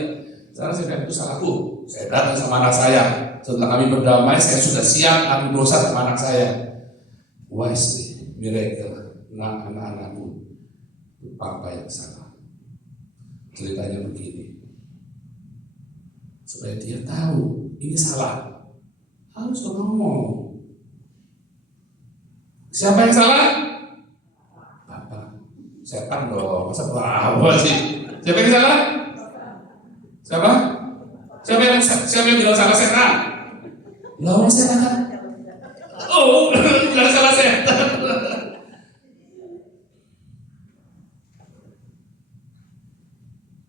Sekarang saya bilang itu salahku. Saya datang sama anak saya. Setelah kami berdamai, saya sudah siap ambil dosa sama anak saya. Wisely, miracle, anak-anakku, papa yang salah. Ceritanya begini, supaya dia tahu ini salah, harus ngomong. Siapa yang salah? Papa. Setan dong, masa bawa sih? Siapa yang salah? Siapa? Siapa yang bilang salah setan? Lawan setan. Oh, bukan salah setan.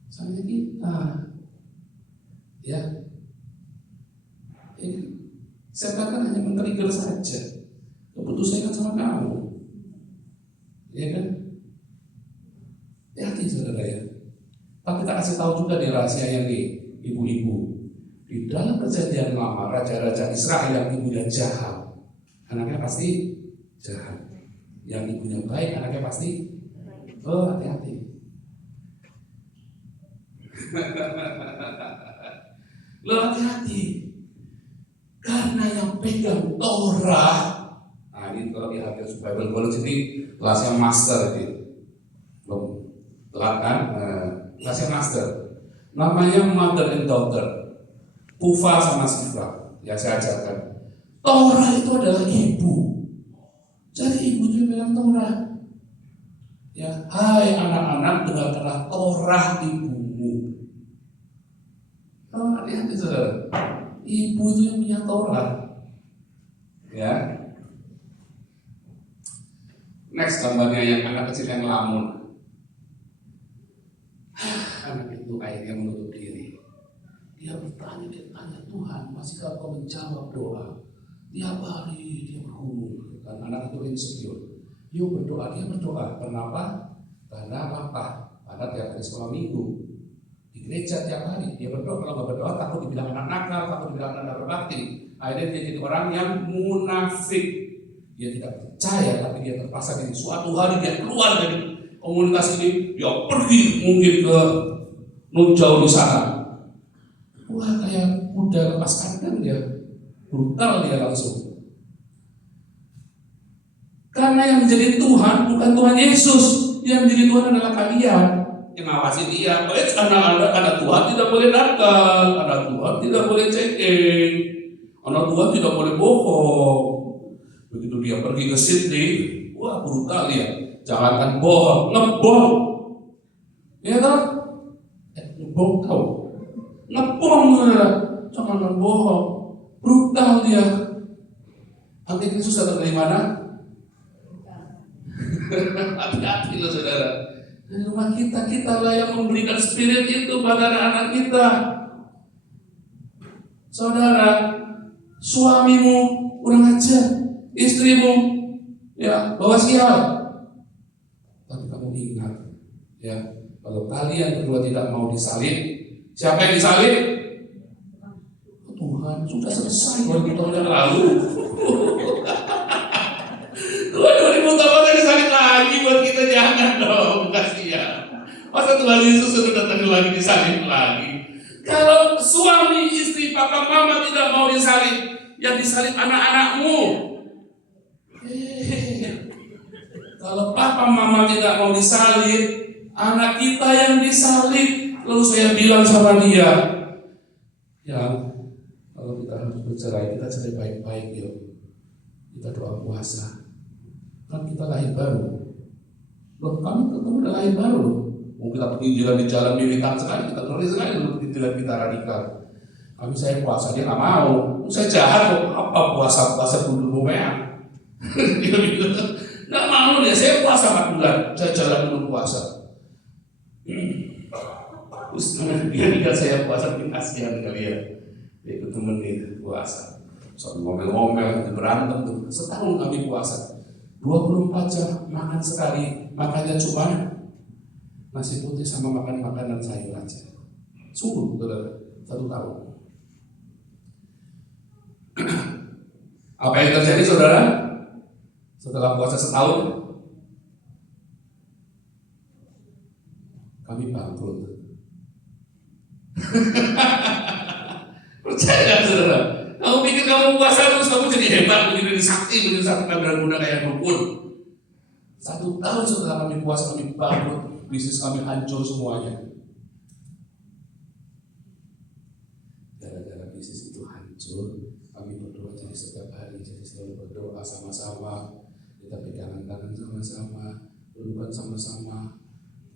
Salahnya kita, ya. Setan kan hanya men-trigger saja. Keputusan kan sama kamu, ya kan? Hati saudara ya. Tapi kita kasih tahu juga di rahasia yang di ibu-ibu. Di dalam Perjanjian Lama, raja-raja Israel yang ibunya jahat, anaknya pasti jahat. Yang ibunya baik, anaknya pasti hati-hati. Lo hati-hati. Karena yang pegang Torah. Nah ini kalau di Hafiz Bible College ini kelasnya master itu. Belum telat kan? Kelasnya master. Namanya mother and daughter. Pufa sama Siva yang saya ajarkan. Torah itu adalah ibu. Jadi ibu juga bilang Torah. Ya, hai anak-anak, dengarkanlah Torah ibumu. Oh, lihat itu saudara. Ibu itu yang punya Torah. Ya. Next gambarnya yang anak kecil yang ngelamun. Anak itu akhirnya menutup diri. Dia bertanya, Tuhan, masihkah kau menjawab doa? Tiap hari dia bergumul. Dan anak itu insecure. Dia berdoa. Kenapa? Karena apa? Karena tiap hari sekolah minggu di gereja tiap hari dia berdoa. Kalau nggak berdoa takut dibilang anak nakal, takut dibilang anak berbakti. Akhirnya dia jadi orang yang munafik. Dia tidak percaya, tapi dia terpaksa di suatu hari dia keluar dari komunitas ini, dia pergi mungkin ke jauh di sana. Wah, kayak kuda lepas kandang dia, brutal dia langsung. Karena yang menjadi Tuhan bukan Tuhan Yesus, yang menjadi Tuhan adalah kalian yang ngawasi dia. Anak Tuhan tidak boleh nakal, anak Tuhan tidak boleh cengeng, anak Tuhan tidak boleh bohong. Begitu dia pergi ke Sydney, wah brutal dia. Jangankan bohong, ngebom, ya kan? Ngebom tahu? Ngebom, jangan bohong, brutal dia. Antikristus datang dari mana? Hati-hati loh saudara. Dari rumah kita lah yang memberikan spirit itu pada anak-anak kita. Saudara, suamimu kurang ajar, istrimu ya bawa sial. Tapi kamu ingat ya, kalau kalian berdua tidak mau disalib, siapa yang disalib? Tuhan, sudah selesai 2000 tahun yang lalu. 2000 tahun lagi disalib lagi buat kita, jangan dong, kasihan. Masa Tuhan Yesus sudah datang lagi disalib lagi? Kalau suami, istri, papa, mama tidak mau disalib, yang disalib anak-anakmu. Kalau papa, mama tidak mau disalib, anak kita yang disalib. Lalu saya bilang sama dia, ya kalau kita harus bercerai, kita cerai baik-baik yuk. Kita doa puasa. Kan kita lahir baru. Loh, kamu udah lahir baru loh. Mau kita pergi jalan di jalan militan sekali, kita ngeri sekali loh penginjilan kita radikal. Saya puasa, dia nggak mau. Saya jahat kok, apa puasa dulu meang. Dia bilang, nggak mau dia, saya puasa 4 bulan, saya jalan dulu puasa. Terus dia lihat saya puasa, mungkin kasihan kali ya. Dia ikut temenin puasa. Soal ngomel-ngomel, berantem tuh. Setahun kami puasa. 24 jam makan sekali, makannya cuma nasi putih sama makan makanan sayur aja. Sungguh, saudara, 1 tahun. Apa yang terjadi, saudara? Setelah puasa setahun, kami bangkrut. Percaya nggak, saudara? Kamu pikir kamu puasa terus kamu jadi hebat, menjadi sakti, menjadi satu berguna kayak dukun. 1 tahun setelah kami puasa, kami bangkrut, bisnis kami hancur semuanya. Gara-gara bisnis itu hancur, kami berdoa jadi setiap hari, jadi selalu berdoa sama-sama, kita pegangan tangan sama-sama, berdoa sama-sama,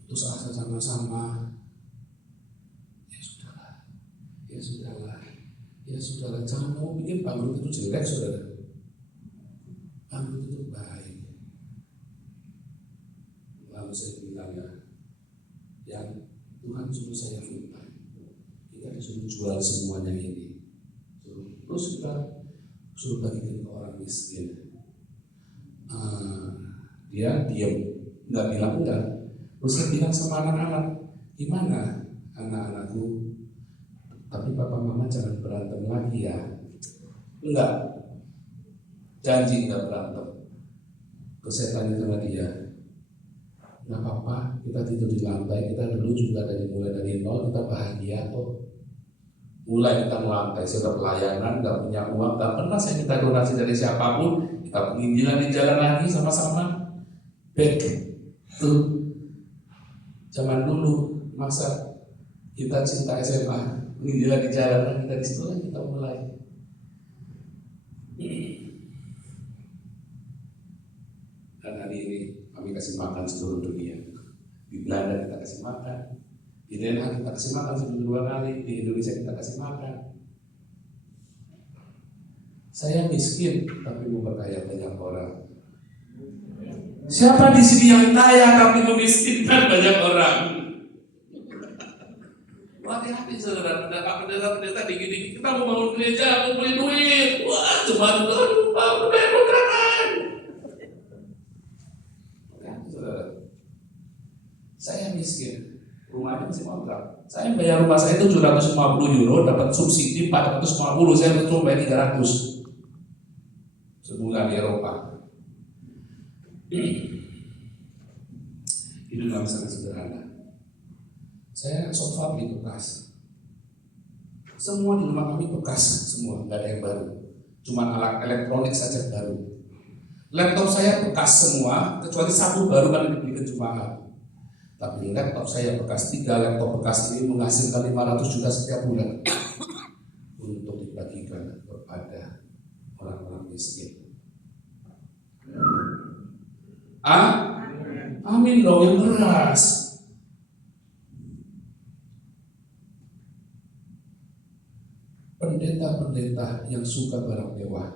putus asa sama-sama. Ya sudahlah, jangan kamu pikir bangkrut itu jelek, saudara. Bangkrut itu baik. Lalu saya bilang ya Tuhan suruh saya firman, kita disuruh jual semuanya ini, terus kita suruh bagikan ke orang miskin. Dia diam, nggak bilang enggak. Terus saya bilang sama anak-anak, gimana anak-anakku? Tapi papa mama jangan berantem lagi ya. Enggak, janji enggak berantem. Terus saya tanya sama dia, nggak apa-apa, kita tidur di lantai. Kita dulu juga mulai dari nol, kita bahagia kok. Mulai kita melantai, sudah pelayanan, nggak punya uang, nggak pernah saya minta donasi dari siapapun. Kita penginjilan di jalan lagi sama-sama. Back tuh zaman dulu, masa kita cinta SMA, penginjilan di jalan, kita di situ lah kita mulai. Dan hari ini kami kasih makan seluruh dunia. Di Belanda kita kasih makan, di Den Haag kita kasih makan seminggu 2 kali, di Indonesia kita kasih makan. Saya miskin tapi memperkaya banyak orang. Siapa di sini yang kaya tapi memiskinkan banyak orang? Hati-hati saudara, pendeta dikit-dikit kita mau bangun gereja, mau beli duit, wah cuma bayar kontrakan. Saudara, saya miskin, rumahnya masih kontrak. Saya bayar rumah saya itu 750 euro, dapat subsidi 450, saya cuma bayar 300 sebulan di Eropa. Hidup kami sangat sederhana. Saya sofa beli bekas. Semua di rumah kami bekas, semua, nggak ada yang baru. Cuma alat elektronik saja baru. Laptop saya bekas semua, kecuali 1 baru kan dibelikan jemaat. Tapi laptop saya bekas, 3 laptop bekas ini menghasilkan 500 juta setiap bulan untuk dibagikan kepada orang-orang miskin. Amin dong, yang keras. Pendeta-pendeta yang suka barang mewah,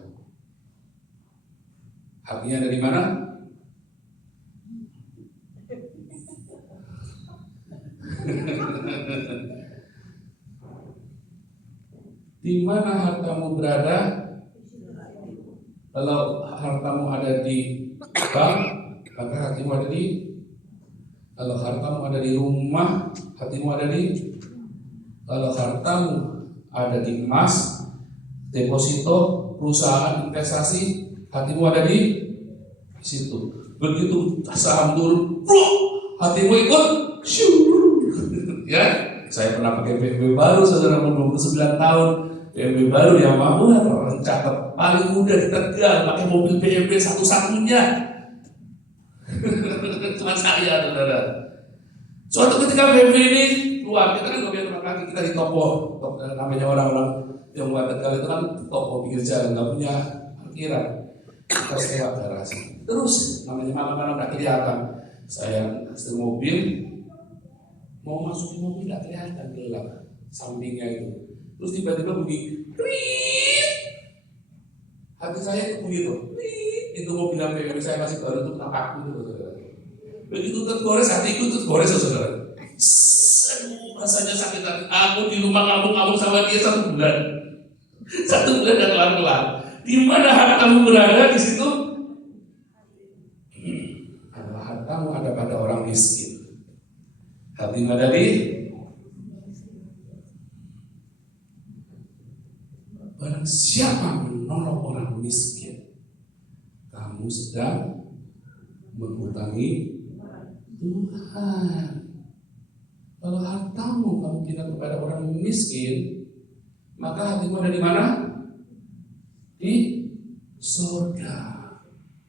hatinya dari mana? Di mana hartamu berada? Kalau hartamu ada di bank, maka hatimu ada di. Kalau hartamu ada di rumah, hatimu ada di. Kalau hartamu ada di emas, deposito, perusahaan investasi, hatimu ada di situ. Begitu saham turun, hatimu ikut, ya. Saya pernah pakai PNB baru, saudara, 29 tahun. PNB baru yang mampu, orang catat paling mudah di Tegal, pakai mobil PNB satu-satunya. Cuma saya, saudara. Suatu ketika PNB ini keluar, kita kan nggak punya tempat kaki, kita di toko, namanya orang-orang yang buat Tegal itu kan toko pinggir jalan, nggak punya parkiran, kita sewa garasi. Terus namanya malam-malam nggak kelihatan, saya setir mobil, mau masukin mobil nggak kelihatan gelap, sampingnya itu. Terus tiba-tiba bunyi, krit, hati saya itu begitu, itu mobil PWB saya masih baru tuh tapak itu, saudara. Begitu tergores hatiku tergores, saudara. Aduh, rasanya sakit hati. Aku di rumah ngabung-ngabung sama dia 1 bulan. 1 bulan dan kelar-kelar. Di mana hati kamu berada di situ? Adalah hartamu ada pada orang miskin. Hatimu ada di barang siapa menolong orang miskin, kamu sedang menghutangi Tuhan. Kalau hartamu kamu berikan kepada orang miskin, maka hatimu ada di mana? Di surga.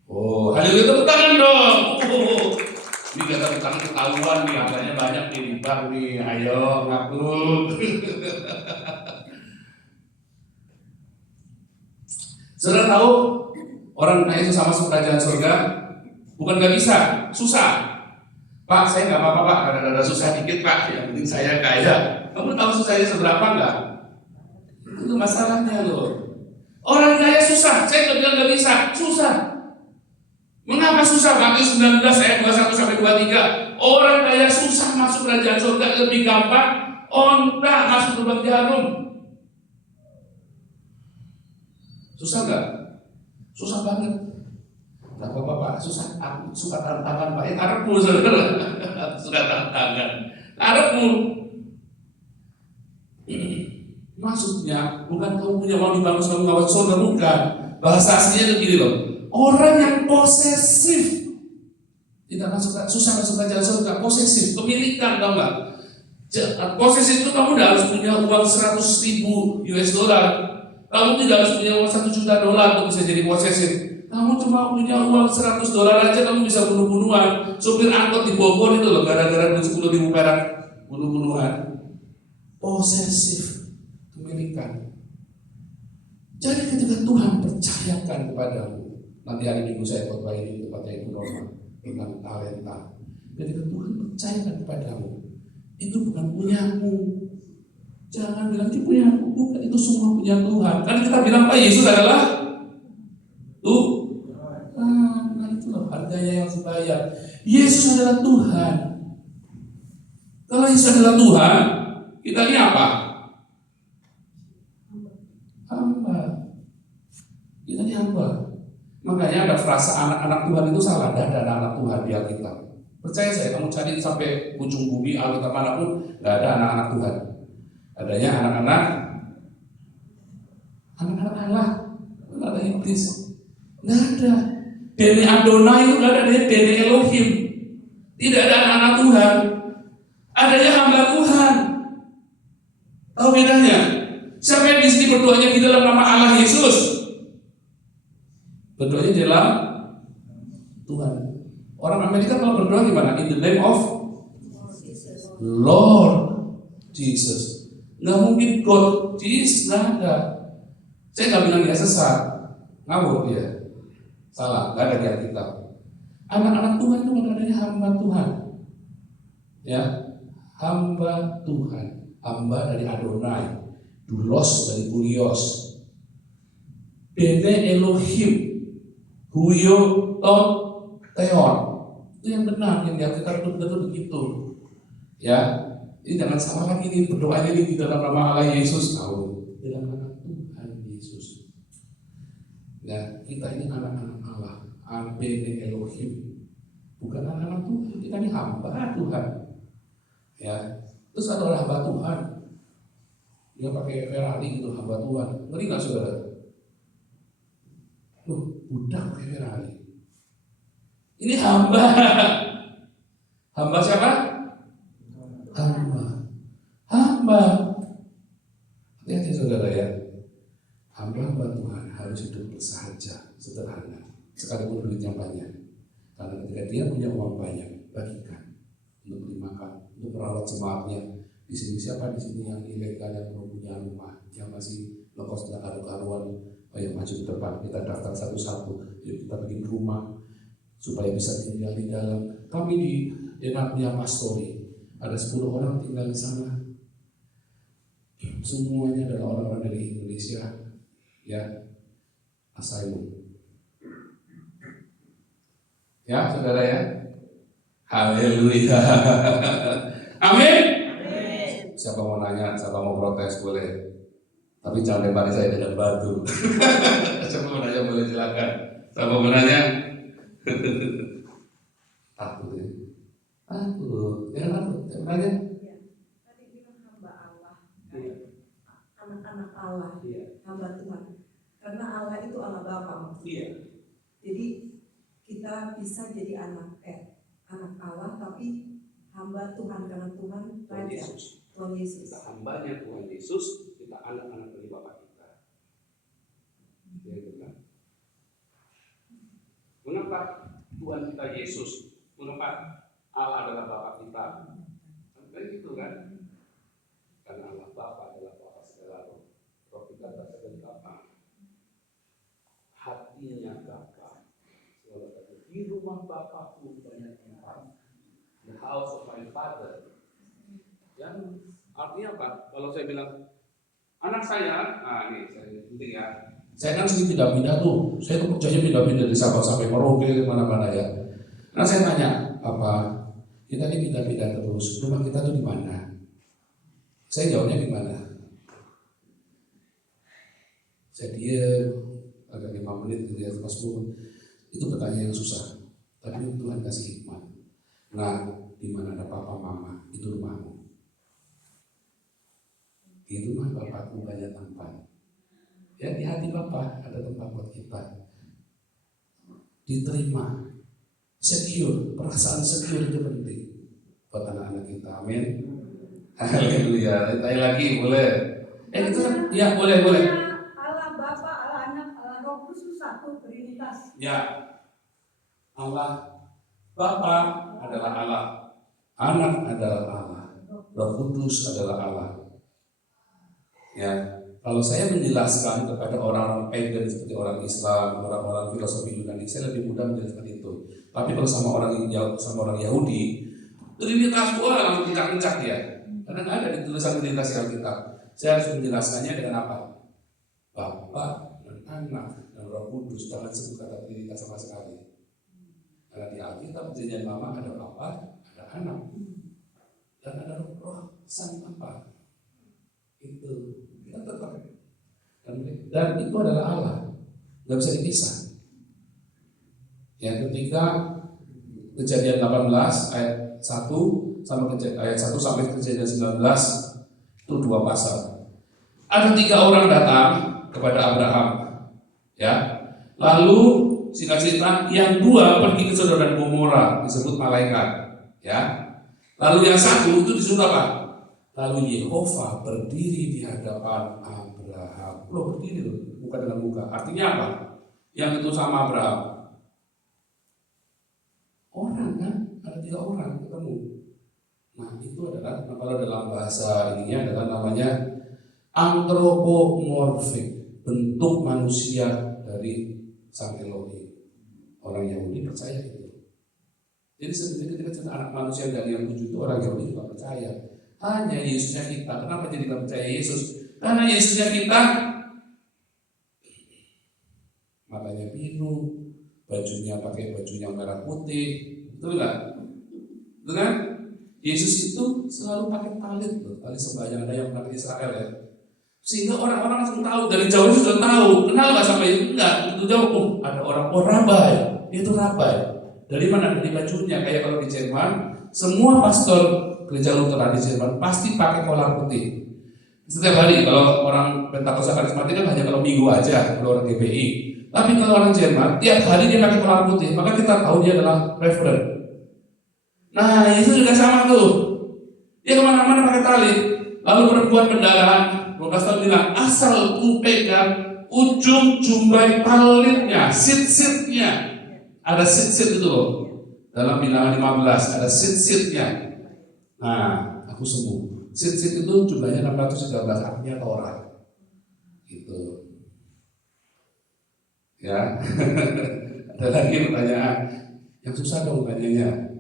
Oh, haleluya, tepuk tangan dong. Ini kata tepuk tangan ketahuan nih, hartanya banyak nih di bank nih. Ayo ngaku. Saudara tahu orang kaya itu sama masuk kerajaan surga? Bukan nggak bisa, susah. Pak, saya nggak apa-apa Pak, ada susah dikit Pak, yang penting saya kaya. Kamu tahu susahnya seberapa nggak? Itu masalahnya loh. Orang kaya susah, saya nggak bilang nggak bisa, susah. Mengapa susah? Matius 19 ayat 21 sampai 23. Orang kaya susah masuk kerajaan surga, lebih gampang onta masuk lubang jarum. Susah nggak? Susah banget. Nah, Bapak, susah. Aku suka tantangan Pak. Arepmu, saudara. Suka tantangan. Arepmu. Maksudnya bukan kamu punya uang di bank kamu ngawat surga, bukan. Bahasa aslinya begini loh. Orang yang posesif tidak masuk, susah masuk kerajaan surga. Posesif, kepemilikan, tahu nggak? Posesif itu kamu tidak harus punya uang 100.000 US dollar. Kamu tidak harus punya uang 1 juta dolar untuk bisa jadi posesif. Kamu cuma punya uang 100 dolar aja kamu bisa bunuh-bunuhan. Supir angkot di Bogor itu loh, gara-gara 10.000 perak bunuh-bunuhan. Posesif, kepemilikan. Jadi ketika Tuhan percayakan kepadamu, nanti hari Minggu saya khotbah ini tempatnya Ibu Norma tentang talenta. Ketika Tuhan percayakan kepadamu, itu bukan punyamu. Jangan bilang itu punya aku, bukan, itu semua punya Tuhan. Kan kita bilang Pak Yesus adalah Tuhan. Nah itu loh harganya yang harus dibayar. Yesus adalah Tuhan. Kalau Yesus adalah Tuhan, kita ini apa? Hamba. Kita ini hamba. Makanya ada frasa anak-anak Tuhan itu salah. Tidak ada anak-anak Tuhan di Alkitab. Percaya saya, kamu cari sampai ujung bumi Alkitab manapun, tidak ada anak-anak Tuhan. Adanya anak-anak Allah, tidak ada iblis, tidak ada. Dene Adonai itu tidak ada, Dene Elohim, tidak ada anak-anak Tuhan. Adanya hamba Tuhan. Tahu bedanya? Siapa yang di sini berdoanya di dalam nama Allah Yesus? Berdoanya di dalam Tuhan. Orang Amerika kalau berdoa gimana? In the name of Lord Jesus. Nggak mungkin God Jesus, nggak ada. Saya nggak bilang dia sesat, ngawur dia, salah, nggak ada di Alkitab. Anak-anak Tuhan itu adanya hamba Tuhan, ya, hamba Tuhan, hamba dari Adonai, Dulos dari Kurios, Dene Elohim, Huyo Tot Teon, itu yang benar, yang di Alkitab itu betul begitu, ya. Ini jangan salah lagi nih berdoanya ini di dalam nama Allah Yesus, tahu dalam nama Tuhan Yesus. Nah, kita ini anak-anak Allah, Abene Elohim, bukan anak-anak Tuhan. Kita ini hamba Tuhan. Ya, terus ada orang hamba Tuhan, dia pakai Ferrari itu hamba Tuhan. Ngeri nggak saudara? Loh, budak pakai Ferrari. Ini hamba. Hamba siapa? Hamba. Hati-hati saudara ya. Hamba Tuhan harus hidup bersahaja, sederhana, sekalipun duitnya banyak. Karena ketika dia punya uang banyak, bagikan untuk beli makan, untuk merawat jemaatnya, Di sini siapa di sini yang ilegal, yang belum punya rumah, yang masih ngekos tidak karu-karuan, ayo maju ke depan, kita daftar satu-satu, yuk kita bikin rumah supaya bisa tinggal di dalam. Kami di Denaknya Pastori ada 10 orang tinggal di sana. Semuanya adalah orang-orang dari Indonesia, ya, asylum. Ya, saudara ya. Haleluya. Amin. Siapa mau nanya, siapa mau protes boleh. Tapi jangan lempari saya dengan batu. Siapa mau nanya boleh silakan. Siapa mau nanya? Takut ya. Takut. Jangan takut. Jangan nanya. Tadi bilang hamba Allah, anak-anak Allah, hamba Tuhan. Karena Allah itu Allah Bapa maksudnya. Jadi kita bisa jadi anak Allah, tapi hamba Tuhan karena Tuhan Raja, Tuhan Yesus. Kita hambanya Tuhan Yesus, kita anak-anak dari Bapa kita. Ya, kan? Mengapa Tuhan kita Yesus? Mengapa Allah adalah Bapa kita? Kan gitu kan? Karena Allah Bapa adalah Bapa segala roh. Roh kita berasal dari Bapa. Hatinya Bapa. Di rumah Bapakku banyak tempat. The house of my father. Yang artinya apa? Kalau saya bilang anak saya, ini saya penting ya. Saya kan sini tidak pindah tuh. Saya tuh kerjanya pindah-pindah dari Sabang sampai Merauke mana-mana ya. Nah saya tanya, apa kita ini pindah-pindah terus? Rumah kita tuh di mana? Saya jawabnya di mana? Saya diam agak 5 menit gitu ya, 10. Itu pertanyaan yang susah. Tapi Tuhan kasih hikmat. Nah, di mana ada papa mama, itu rumahmu. Di rumah Bapakku banyak tempat. Ya, di hati Bapak ada tempat buat kita. Diterima, secure, perasaan secure itu penting buat anak-anak kita. Amin. Haleluya. Tanya lagi boleh? Itu kan? Ya boleh. Allah Bapa, Allah Anak, Allah Roh Kudus satu Trinitas. Ya, Allah Bapa adalah Allah, Anak adalah Allah, Roh Kudus adalah Allah. Ya, kalau saya menjelaskan kepada orang-orang pagan seperti orang Islam, orang-orang filosofi Yunani, saya lebih mudah menjelaskan itu. Tapi kalau sama orang Yahudi, Trinitas gua langsung kencang ya. Karena nggak ada di tulisan Trinitas Alkitab. Saya harus menjelaskannya dengan apa? Bapa dan Anak dan Roh Kudus, jangan sebut kata Trinitas sama sekali. Karena di Alkitab perjanjian lama ada Bapa, ada Anak, dan ada Roh Sang Bapa. Itu kita tetap dan itu adalah Allah, nggak bisa dipisah. Ya, ketika Kejadian 18 ayat 1 sampai Kejadian 19 itu 2 pasal. Ada 3 orang datang kepada Abraham, ya. Lalu singkat cerita, yang 2 pergi ke Sodom dan Gomora, disebut malaikat, ya. Lalu yang 1 itu disuruh apa? Lalu Yehova berdiri di hadapan Abraham. Loh, berdiri loh, bukan dengan muka. Artinya apa? Yang itu sama Abraham. Orang kan, ada 3 orang ketemu. Nah itu adalah, kalau dalam bahasa ininya adalah namanya antropomorfik, bentuk manusia dari Sang Elohim. Orang Yahudi percaya itu. Jadi sebenarnya ketika cerita anak manusia dari yang 7 itu orang Yahudi juga percaya. Hanya Yesusnya kita. Kenapa jadi tidak percaya Yesus? Karena Yesusnya kita matanya biru, bajunya pakai bajunya merah putih, betul nggak? Betul kan? Yesus itu selalu pakai talit, tali sembahyang, ada yang pernah ke Israel ya. Sehingga orang-orang langsung tahu, dari jauh sudah tahu. Kenal nggak sampai itu? Enggak, itu jauh. Ada orang, rabai, itu rabai. Dari mana? Dari bajunya. Kayak kalau di Jerman, semua pastor gereja Lutheran di Jerman pasti pakai kolar putih. Setiap hari, kalau orang Pentakosta Karismatik kan hanya kalau minggu aja, kalau orang GPI. Tapi kalau orang Jerman, tiap hari dia pakai kolar putih, maka kita tahu dia adalah reverend. Nah, itu juga sama tuh. Dia kemana-mana pakai tali. Lalu perempuan pendarahan 12 tahun bilang, asal ku pegang ujung jumbai talitnya, sit-sitnya. Ada sit-sit itu loh. Dalam Bilangan 15 ada sit-sitnya. Nah, aku sembuh. Seat itu jumlahnya 613, artinya Torah. Gitu. Ya. Ada lagi pertanyaan. Yang susah dong tanyanya.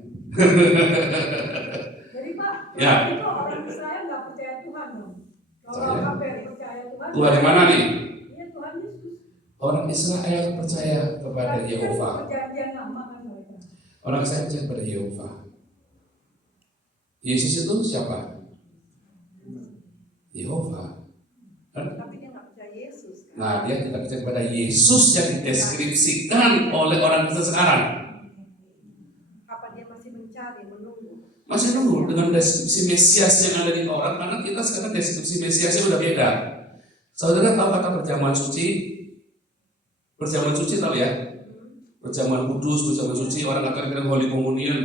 Jadi Pak, Ya. itu orang Israel nggak percaya Tuhan dong. Kalau Saya? orang KPRI percaya Tuhan. Tuhan yang mana nih? Iya Tuhan Yesus. Orang Israel percaya kepada Tapi kan Yehova. perjanjian lama kan mereka. Orang Israel percaya kepada Yehova. Yesus itu siapa? Yehova. Tapi dia nggak percaya Yesus. Kan? Nah, dia tidak percaya kepada Yesus yang dideskripsikan oleh orang Kristen sekarang. Apa dia masih mencari, menunggu? Masih nunggu dengan deskripsi Mesias yang ada di Taurat, karena kita sekarang deskripsi Mesiasnya udah beda. Saudara tahu kata perjamuan suci? Perjamuan suci tahu ya? Perjamuan kudus, perjamuan suci, orang akan bilang Holy Communion.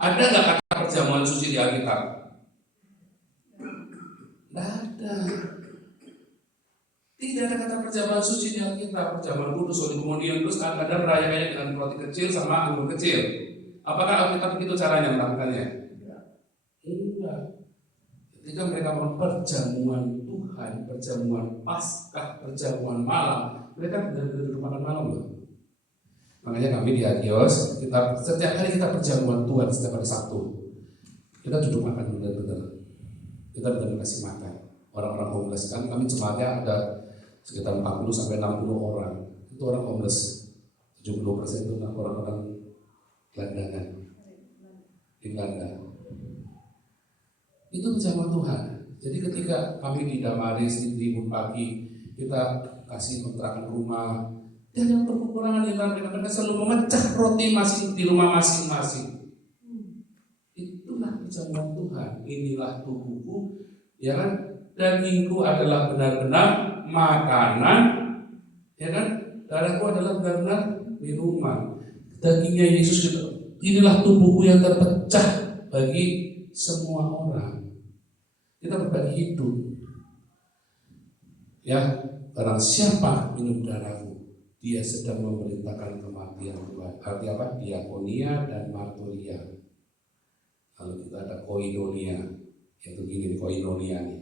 Ada nggak kata perjamuan suci di Alkitab? Tidak ada. Tidak ada kata perjamuan suci di Alkitab. Perjamuan kudus, Holy Communion, terus ada merayakannya dengan roti kecil sama anggur kecil. Apakah Alkitab itu caranya melakukannya? Enggak. Ketika mereka perjamuan Tuhan, perjamuan Paskah, perjamuan malam, mereka benar-benar duduk makan malam loh. Makanya kami di Agios, kita setiap hari kita perjamuan Tuhan setiap hari Sabtu. Kita duduk makan benar-benar. Kita benar-benar kasih makan orang-orang homeless kan. Kami jemaatnya ada sekitar 40 sampai 60 orang. Itu orang homeless. 70% itu orang-orang gelandangan di Belanda. Itu perjamuan Tuhan. Jadi ketika kami di Damaris di Tribun Pagi, kita kasih kontrakan rumah, dan yang berkekurangan di antara mereka selalu memecah roti di rumah masing-masing. Itulah perjamuan Tuhan. Inilah tubuhku, ya kan? Dagingku adalah benar-benar makanan, ya kan? Darahku adalah benar-benar minuman. Dagingnya Yesus gitu. Inilah tubuhku yang terpecah bagi semua orang. Kita berbagi hidup. Ya, barang siapa minum darahku, dia sedang memberitakan kematian Tuhan. Arti apa? Diakonia dan marturia. Lalu kita ada koinonia, yaitu gini koinonia nih.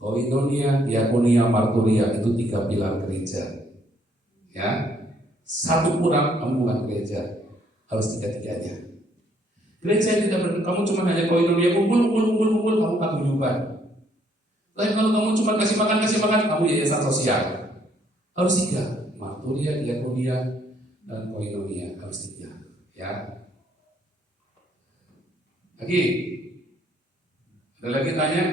Koinonia, diakonia, marturia itu 3 pilar gereja. Ya, satu kurang kamu bukan gereja, harus 3-3-nya. Gereja yang tidak kamu cuma hanya koinonia kumpul, kamu paguyuban. Tapi kalau kamu cuma kasih makan, kamu yayasan sosial. Harus 3, marturia, diakonia, dan koinonia harus 3. Ya. Lagi, ada lagi tanya?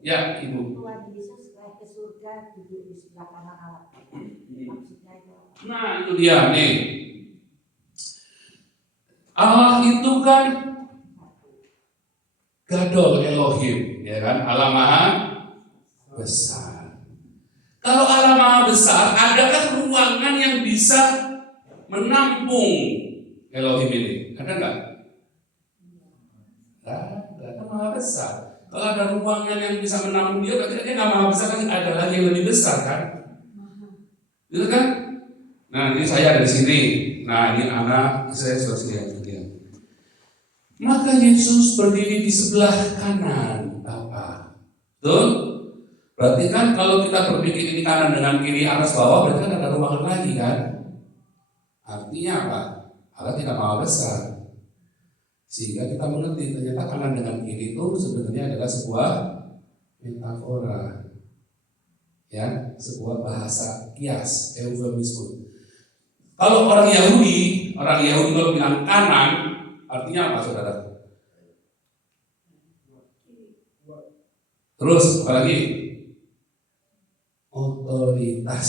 Ya, Ibu. Tuhan Yesus naik ke surga duduk di sebelah kanan Allah. Maksudnya itu apa? Nah, itu dia nih. Allah itu kan Gadol Elohim, ya kan? Allah Maha Besar. Kalau Allah Maha Besar, adakah ruangan yang bisa menampung Elohim ini? Ada nggak? Ada Maha Besar. Kalau ada ruangan yang bisa menampung dia, berarti dia nggak Maha Besar, kan ada lagi yang lebih besar kan? Gitu kan? Nah, ini saya ada di sini. Nah, ini anak saya sudah sini. Maka Yesus berdiri di sebelah kanan Bapa. Betul? Berarti kan kalau kita berpikir ini kanan dengan kiri atas bawah, berarti kan ada ruangan lagi kan? Artinya apa? Allah tidak Maha Besar. Sehingga kita mengerti ternyata kanan dengan kiri itu sebenarnya adalah sebuah metafora. Ya, sebuah bahasa kias, eufemisme. Kalau orang Yahudi kalau bilang kanan, artinya apa saudara? Terus apa lagi? Otoritas.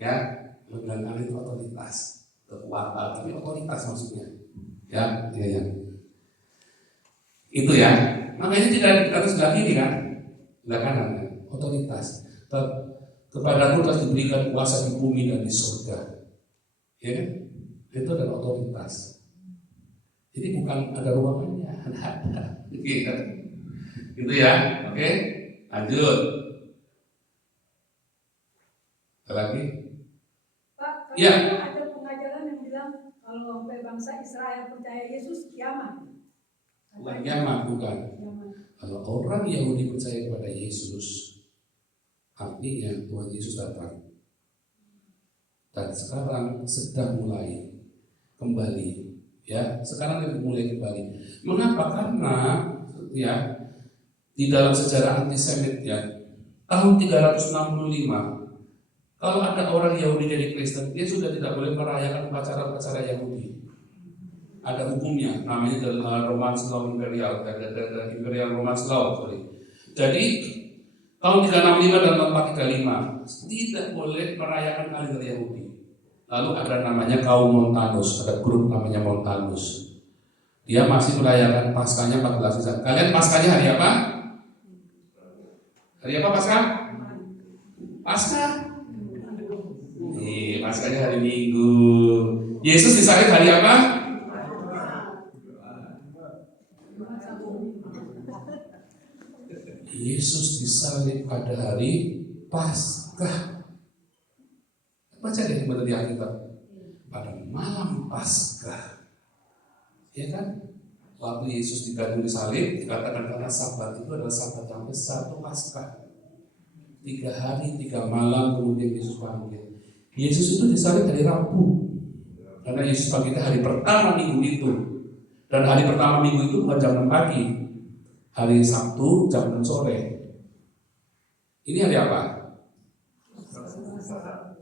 Ya, bilang kanan itu otoritas, kekuatan, tapi otoritas maksudnya. Ya. Itu ya. Makanya tidak dikata sebelah kiri kan? Sebelah kanan kan? Otoritas. Kepadaku telah diberikan kuasa di bumi dan di surga. Ya kan? Itu adalah otoritas. Jadi bukan ada ruangannya, ada. Gitu ya. Oke? Lanjut. Ada lagi? Pak, Ya. ada pengajaran yang bilang kalau sampai bangsa Israel percaya Yesus kiamat. Bukan kiamat, bukan. Kalau orang Yahudi percaya kepada Yesus, artinya Tuhan Yesus datang. Dan sekarang sedang mulai kembali, ya. Sekarang mulai kembali. Mengapa? Karena ya di dalam sejarah antisemit ya, tahun 365, kalau ada orang Yahudi jadi Kristen, dia sudah tidak boleh merayakan upacara-upacara Yahudi. Ada hukumnya, namanya dalam Roman Law Imperial, Imperial Roman Law, sorry. Jadi tahun 365 dan tahun 435 tidak boleh merayakan kalender Yahudi. Lalu ada namanya kaum Montanus, ada grup namanya Montanus. Dia masih merayakan Paskahnya 14 Nisan. Kalian Paskahnya hari apa? Hari apa Paskah? Paskah? Paskahnya hari Minggu. Yesus disalib hari apa? Yesus disalib pada hari Paskah. Baca deh kembali di Alkitab. Pada malam Paskah, ya kan? Waktu Yesus digantung disalib, dikatakan karena Sabat itu adalah Sabat yang besar, itu Paskah. 3 hari 3 malam kemudian Yesus bangkit. Yesus itu disalib hari Rabu, karena Yesus bangkit hari pertama minggu itu. Dan hari pertama minggu itu bukan jam 6 pagi, hari Sabtu jam 6 sore. Ini hari apa?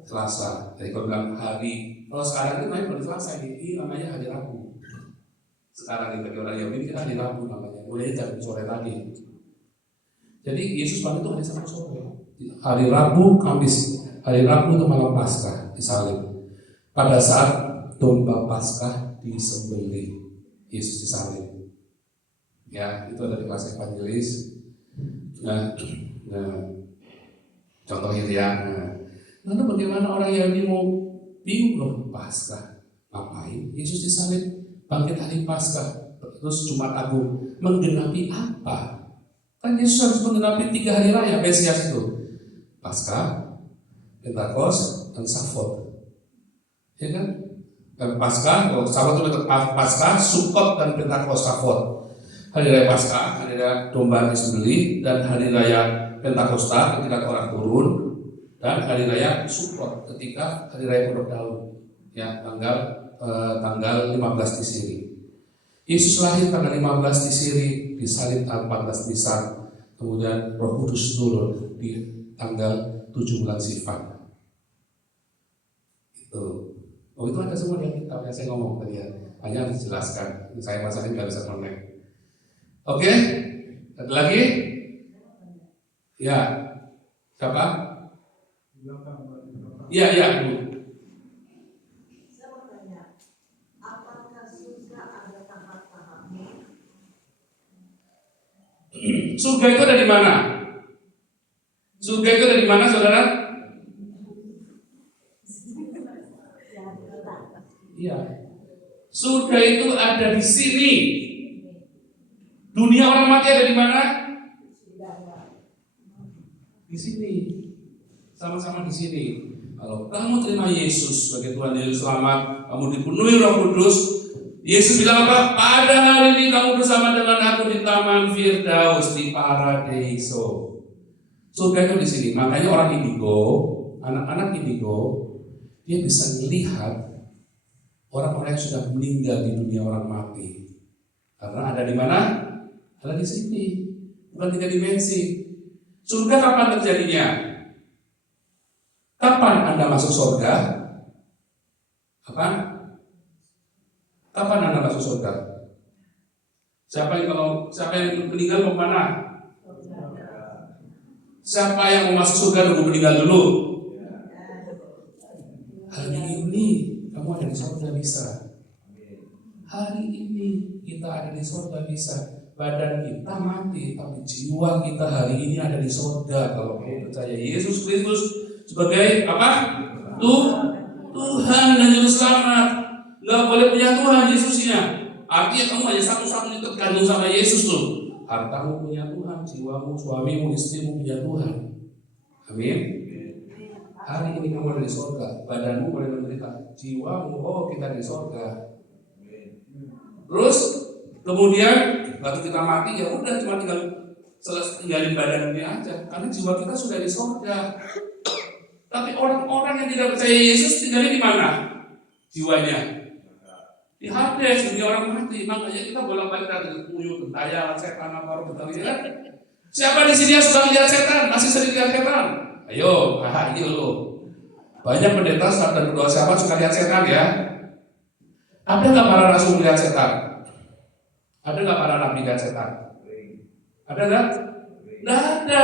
Selasa. Jadi kalau bilang hari, kalau sekarang itu namanya bukan Selasa, ini namanya hari Rabu. Sekarang ini bagi orang Yahudi kita hari Rabu namanya, mulai jam sore tadi. Jadi Yesus bangkit itu hari Sabtu sore. Hari Rabu, Kamis, hari Rabu itu malam Paskah disalib. Pada saat domba Paskah disembelih, Yesus disalib. Ya, itu ada di kelas evangelis. Nah, contoh ya. Lalu bagaimana orang Yahudi mau bingung loh, Paskah ngapain? Yesus disalib, bangkit hari Paskah, terus Jumat Agung, menggenapi apa? Kan Yesus harus menggenapi 3 hari raya Mesias itu, Paskah, Pentakos, dan Safot, ya kan? Dan Paskah, Safot itu Paskah, Sukot, dan Pentakos, Safot. Hari raya Paskah, hari raya domba disembelih, dan hari raya Pentakosta ketika orang turun, dan hari raya Sukot ketika hari raya Pondok Daun, ya tanggal 15 Tisri. Yesus lahir tanggal 15 Tisri, disalib tanggal 14 Nisan, kemudian Roh Kudus turun di tanggal 7 bulan Sivan. Itu. Oh itu ada semua yang kita saya ngomong tadi ya, hanya dijelaskan. Saya masalahnya nggak bisa connect. Oke, ada lagi? Ya, siapa? Iya, Bu. Saya mau tanya, apakah surga ada tahap-tahapnya? Surga itu ada di mana? Surga itu ada di mana, saudara? Iya. Surga itu ada di sini. Dunia orang mati ada di mana? Di sini. Sama-sama di sini. Kalau kamu terima Yesus sebagai Tuhan Yesus Selamat, kamu dipenuhi Roh Kudus. Yesus bilang apa? Pada hari ini kamu bersama dengan aku di Taman Firdaus, di Paradiso. Surga itu di sini. Makanya orang indigo, anak-anak indigo, dia bisa melihat orang-orang yang sudah meninggal di dunia orang mati. Karena ada di mana? Ada di sini. Bukan 3 dimensi. Surga kapan terjadinya? Kapan Anda masuk surga? Kapan Anda masuk surga? Siapa yang meninggal mau kemana? Siapa yang mau masuk surga nunggu meninggal dulu? Hari ini kamu ada di surga bisa. Hari ini kita ada di surga bisa. Badan kita mati, tapi jiwa kita hari ini ada di surga. Kalau kamu percaya Yesus Kristus sebagai apa? Tuhan dan Juru Selamat. Nggak boleh punya Tuhan Yesusnya. Artinya kamu hanya satu-satunya tergantung sama Yesus loh. Hartamu punya Tuhan, jiwamu, suamimu, istrimu punya Tuhan. Amin. Hari ini kamu ada di surga. Badanmu boleh menderita, jiwamu, kita di surga. Terus kemudian Waktu kita mati ya udah cuma tinggalin badan ini aja, karena jiwa kita sudah di surga. Tapi orang-orang yang tidak percaya Yesus tinggalnya di mana? Jiwanya di Hades, dunia orang mati. Makanya kita bolak-balik dari nguyuh gentayangan setan apa orang betul kan? Siapa di sini yang sudah lihat setan? Masih sering lihat setan? Ayo, ayo lo. Banyak pendeta dan berdoa sahabat suka lihat setan ya. Ada nggak para rasul melihat setan? Ada nggak para nabi lihat setan? Ada nggak? Nggak ada.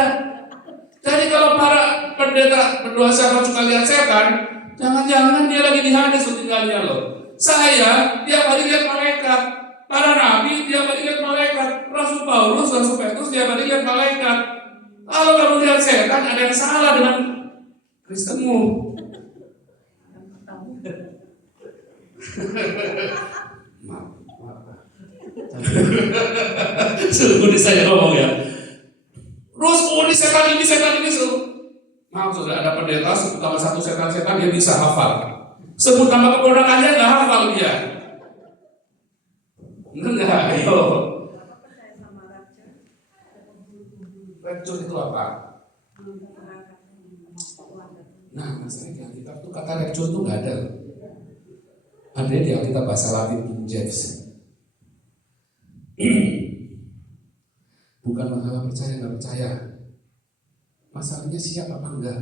Jadi kalau para pendeta berdoa sahabat suka lihat setan, jangan-jangan dia lagi di Hades tinggalnya loh. Saya tiap hari lihat malaikat. Para nabi tiap hari lihat malaikat. Rasul Paulus, Rasul Petrus tiap hari lihat malaikat. Kalau kamu lihat setan, ada yang salah dengan Kristenmu. Maaf. Suruh saya ngomong ya. Terus ini setan ini suruh. Maaf sudah ada pendeta sebut nama satu setan dia bisa hafal. Sebut nama keponakannya nggak hafal dia. Enggak, ayo. Racun itu apa? Nah, masalahnya di Alkitab tuh kata racun tuh nggak ada. Ada di Alkitab bahasa Latin King James. Bukan masalah percaya nggak percaya. Masalahnya siap apa enggak?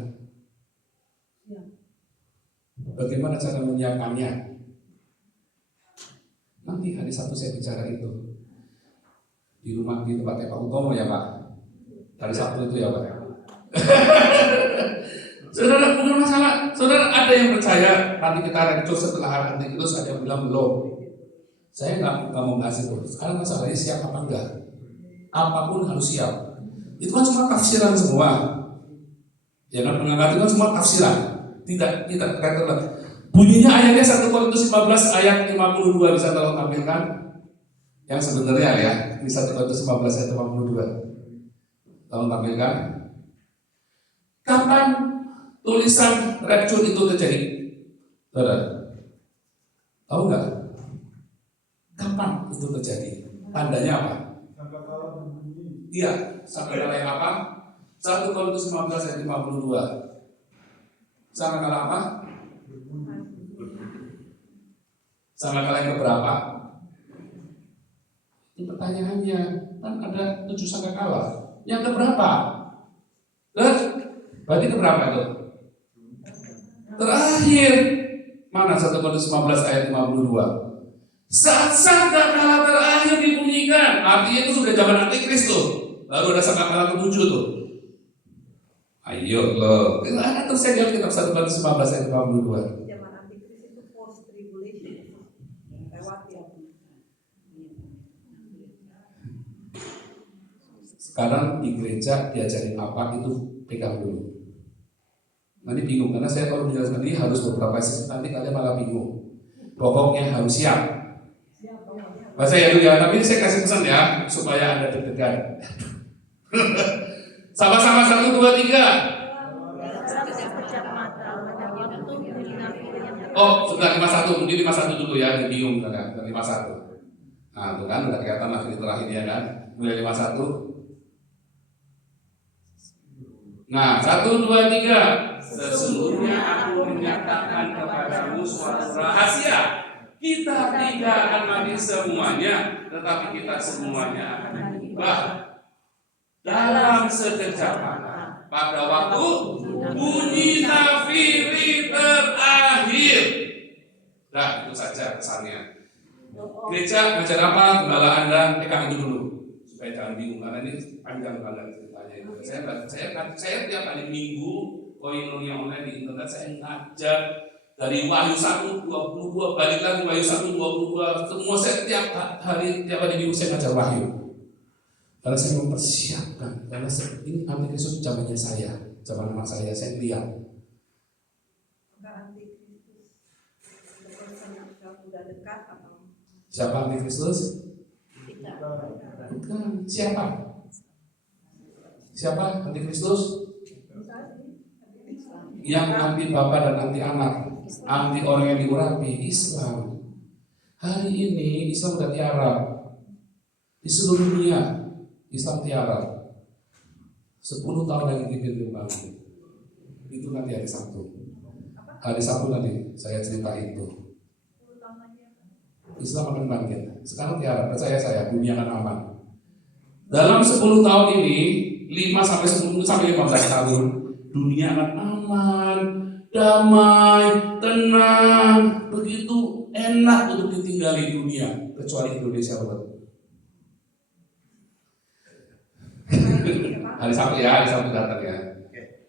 Bagaimana cara menyiapkannya? Nanti hari Sabtu saya bicara itu di rumah di tempat Pak Utomo ya Pak. Hari Sabtu itu ya Pak. Saudara, bukan masalah. Saudara ada yang percaya nanti kita rencur setelah nanti itu saja bilang belum. Saya nggak mau ngasih itu. Sekarang masalahnya siap apa enggak? Apapun harus siap. Itu kan cuma tafsiran semua. Ya kan pengangkat itu kan semua tafsiran. Tidak kata bunyinya ayatnya 1 Korintus 15 ayat 52 bisa tolong tampilkan yang sebenarnya ya di 1 Korintus 15 ayat 52 tolong tampilkan. Kapan tulisan rapture itu terjadi? Saudara tahu nggak? Kapan itu terjadi? Tandanya apa? Iya, sangkakala yang apa? 1 Korintus 15 ayat 52. Sangkakala apa? Sangkakala yang keberapa? Ini pertanyaannya, kan ada 7 sangkakala. Yang keberapa? Berarti keberapa itu? Terakhir. Mana 1 Korintus 15 ayat 52? Saat sangkakala terakhir dibunyikan, artinya itu sudah zaman antikris tuh. Baru ada sangkakala ke-7 tuh. Ayo loh, itu ada tuh saya lihat kitab 1 Korintus 15 ayat 52. Zaman antikris itu post tribulation, lewat ya. Sekarang di gereja diajarin apa itu pegang dulu. Nanti bingung karena saya kalau menjelaskan ini harus beberapa sesi, nanti kalian malah bingung. Pokoknya harus siap. Bahasa ya dulu ya, tapi saya kasih pesan ya supaya Anda deg-degan. Sama-sama 1, 2, 3. Oh, sudah 51, mungkin 51 dulu ya, bingung kan? 51. Nah, itu kan udah kelihatan akhir terakhirnya kan. Mulai 51. Nah, 1, 2, 3. Sesungguhnya aku menyatakan kepadamu suatu rahasia. Kita tidak akan mati semuanya, tetapi kita semuanya akan berubah dalam sekejap mata. Pada waktu bunyi nafiri terakhir. Nah, itu saja pesannya. Gereja ngajar apa? Gembala Anda pegang itu dulu supaya jangan bingung karena ini panjang banget ceritanya itu. Saya tiap hari Minggu koinonia online di internet saya ngajar dari Wahyu 1, 22 balik lagi Wahyu 1, 22 semua saya tiap hari Minggu saya ngajar Wahyu. Karena saya mempersiapkan, karena ini antikristus zamannya saya, zaman anak saya lihat. Siapa antikristus? Bukan. Siapa? Siapa antikristus? Yang anti bapak dan anti anak, anti orang yang diurapi, Islam. Hari ini Islam udah tiara. Di seluruh dunia Islam tiara. 10 tahun lagi dipimpin bangkit. Itu nanti hari Sabtu. Hari Sabtu nanti saya cerita itu. Islam akan bangkit. Sekarang tiara, percaya saya, dunia akan aman. Dalam 10 tahun ini, 5 sampai 10 sampai 15 tahun, dunia akan aman, damai, tenang, begitu enak untuk ditinggali dunia, kecuali Indonesia. Hari Sabtu ya, hari Sabtu datang ya.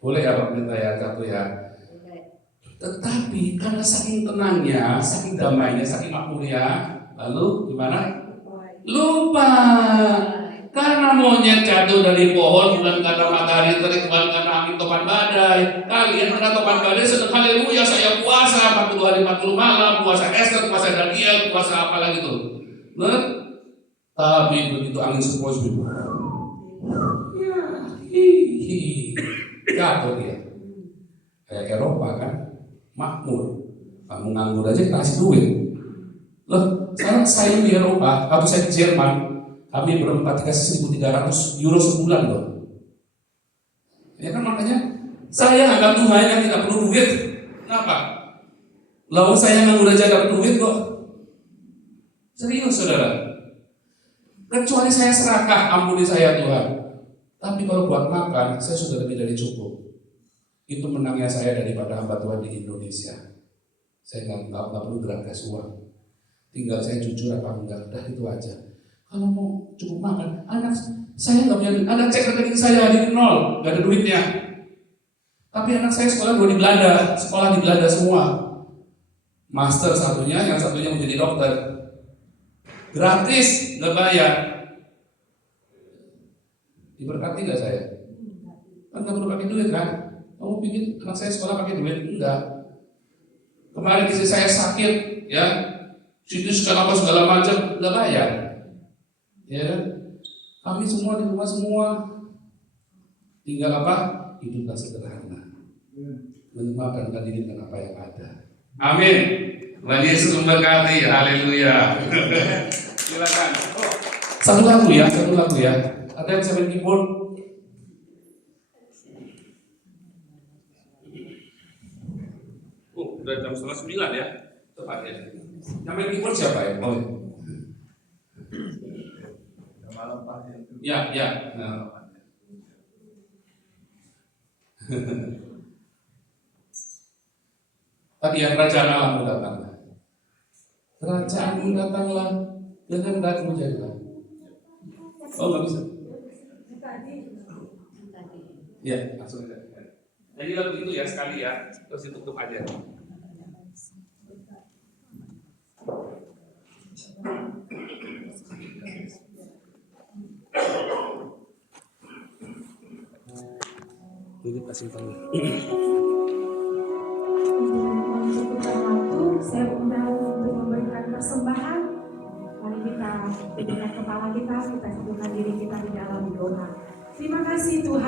Boleh ya Pak Minta ya, Sabtu ya. Tetapi karena saking tenangnya, saking damainya, saking makmurnya, lalu gimana? Lupa. Karena monyet jatuh dari pohon, bukan karena matahari terik, bukan karena angin topan badai. Kalian karena topan badai sedang haleluya, saya puasa 40 hari 40 malam, puasa Esther, puasa Daniel, puasa apa lagi tuh. Nah, tapi begitu angin sepoi jatuh dia. Kayak Eropa kan, makmur. Kamu nganggur aja kasih duit. Loh, sekarang saya di Eropa, waktu saya di Jerman, kami berempat dikasih 1.300 euro sebulan loh. Ya kan makanya saya anggap Tuhan yang tidak perlu duit. Kenapa? Lalu saya nganggur aja dapat duit kok. Serius saudara. Kecuali saya serakah, ampuni saya Tuhan. Tapi kalau buat makan, saya sudah lebih dari cukup. Itu menangnya saya daripada hamba Tuhan di Indonesia. Saya nggak perlu gerak uang. Tinggal saya jujur apa enggak, udah itu aja. Kalau mau cukup makan, anak saya nggak punya, anak cek rekening saya di nol, nggak ada duitnya. Tapi anak saya sekolah di Belanda semua. Master satunya, yang satunya menjadi dokter. Gratis, nggak bayar. Diberkati nggak saya? Kan nggak perlu pakai duit kan? Kamu pikir anak saya sekolah pakai duit? Enggak. Kemarin istri saya sakit, ya, situs segala macam, nggak bayar. Ya, kami semua di rumah semua tinggal apa? Hiduplah sederhana, menyembahkan diri dengan apa yang ada. Amin. Tuhan Yesus memberkati. Haleluya. Silakan. Satu lagu ya. Ada yang bisa main keyboard? Udah jam 8:30 ya. Tepat ya. Yang main keyboard siapa ya? Oh. Malam Pak. Ya. Nah. Tadi ya, kerajaan Allahmu datanglah. Kerajaanmu datanglah, dengan kehendakmu jadilah. Oh, nggak bisa. Ya, langsung aja. Jadi lagu itu ya sekali ya, terus ditutup aja. Ini kasih tahu. Saya undang untuk memberikan persembahan. Mari kita berikan kepala kita satukan diri kita di dalam doa. Terima kasih Tuhan.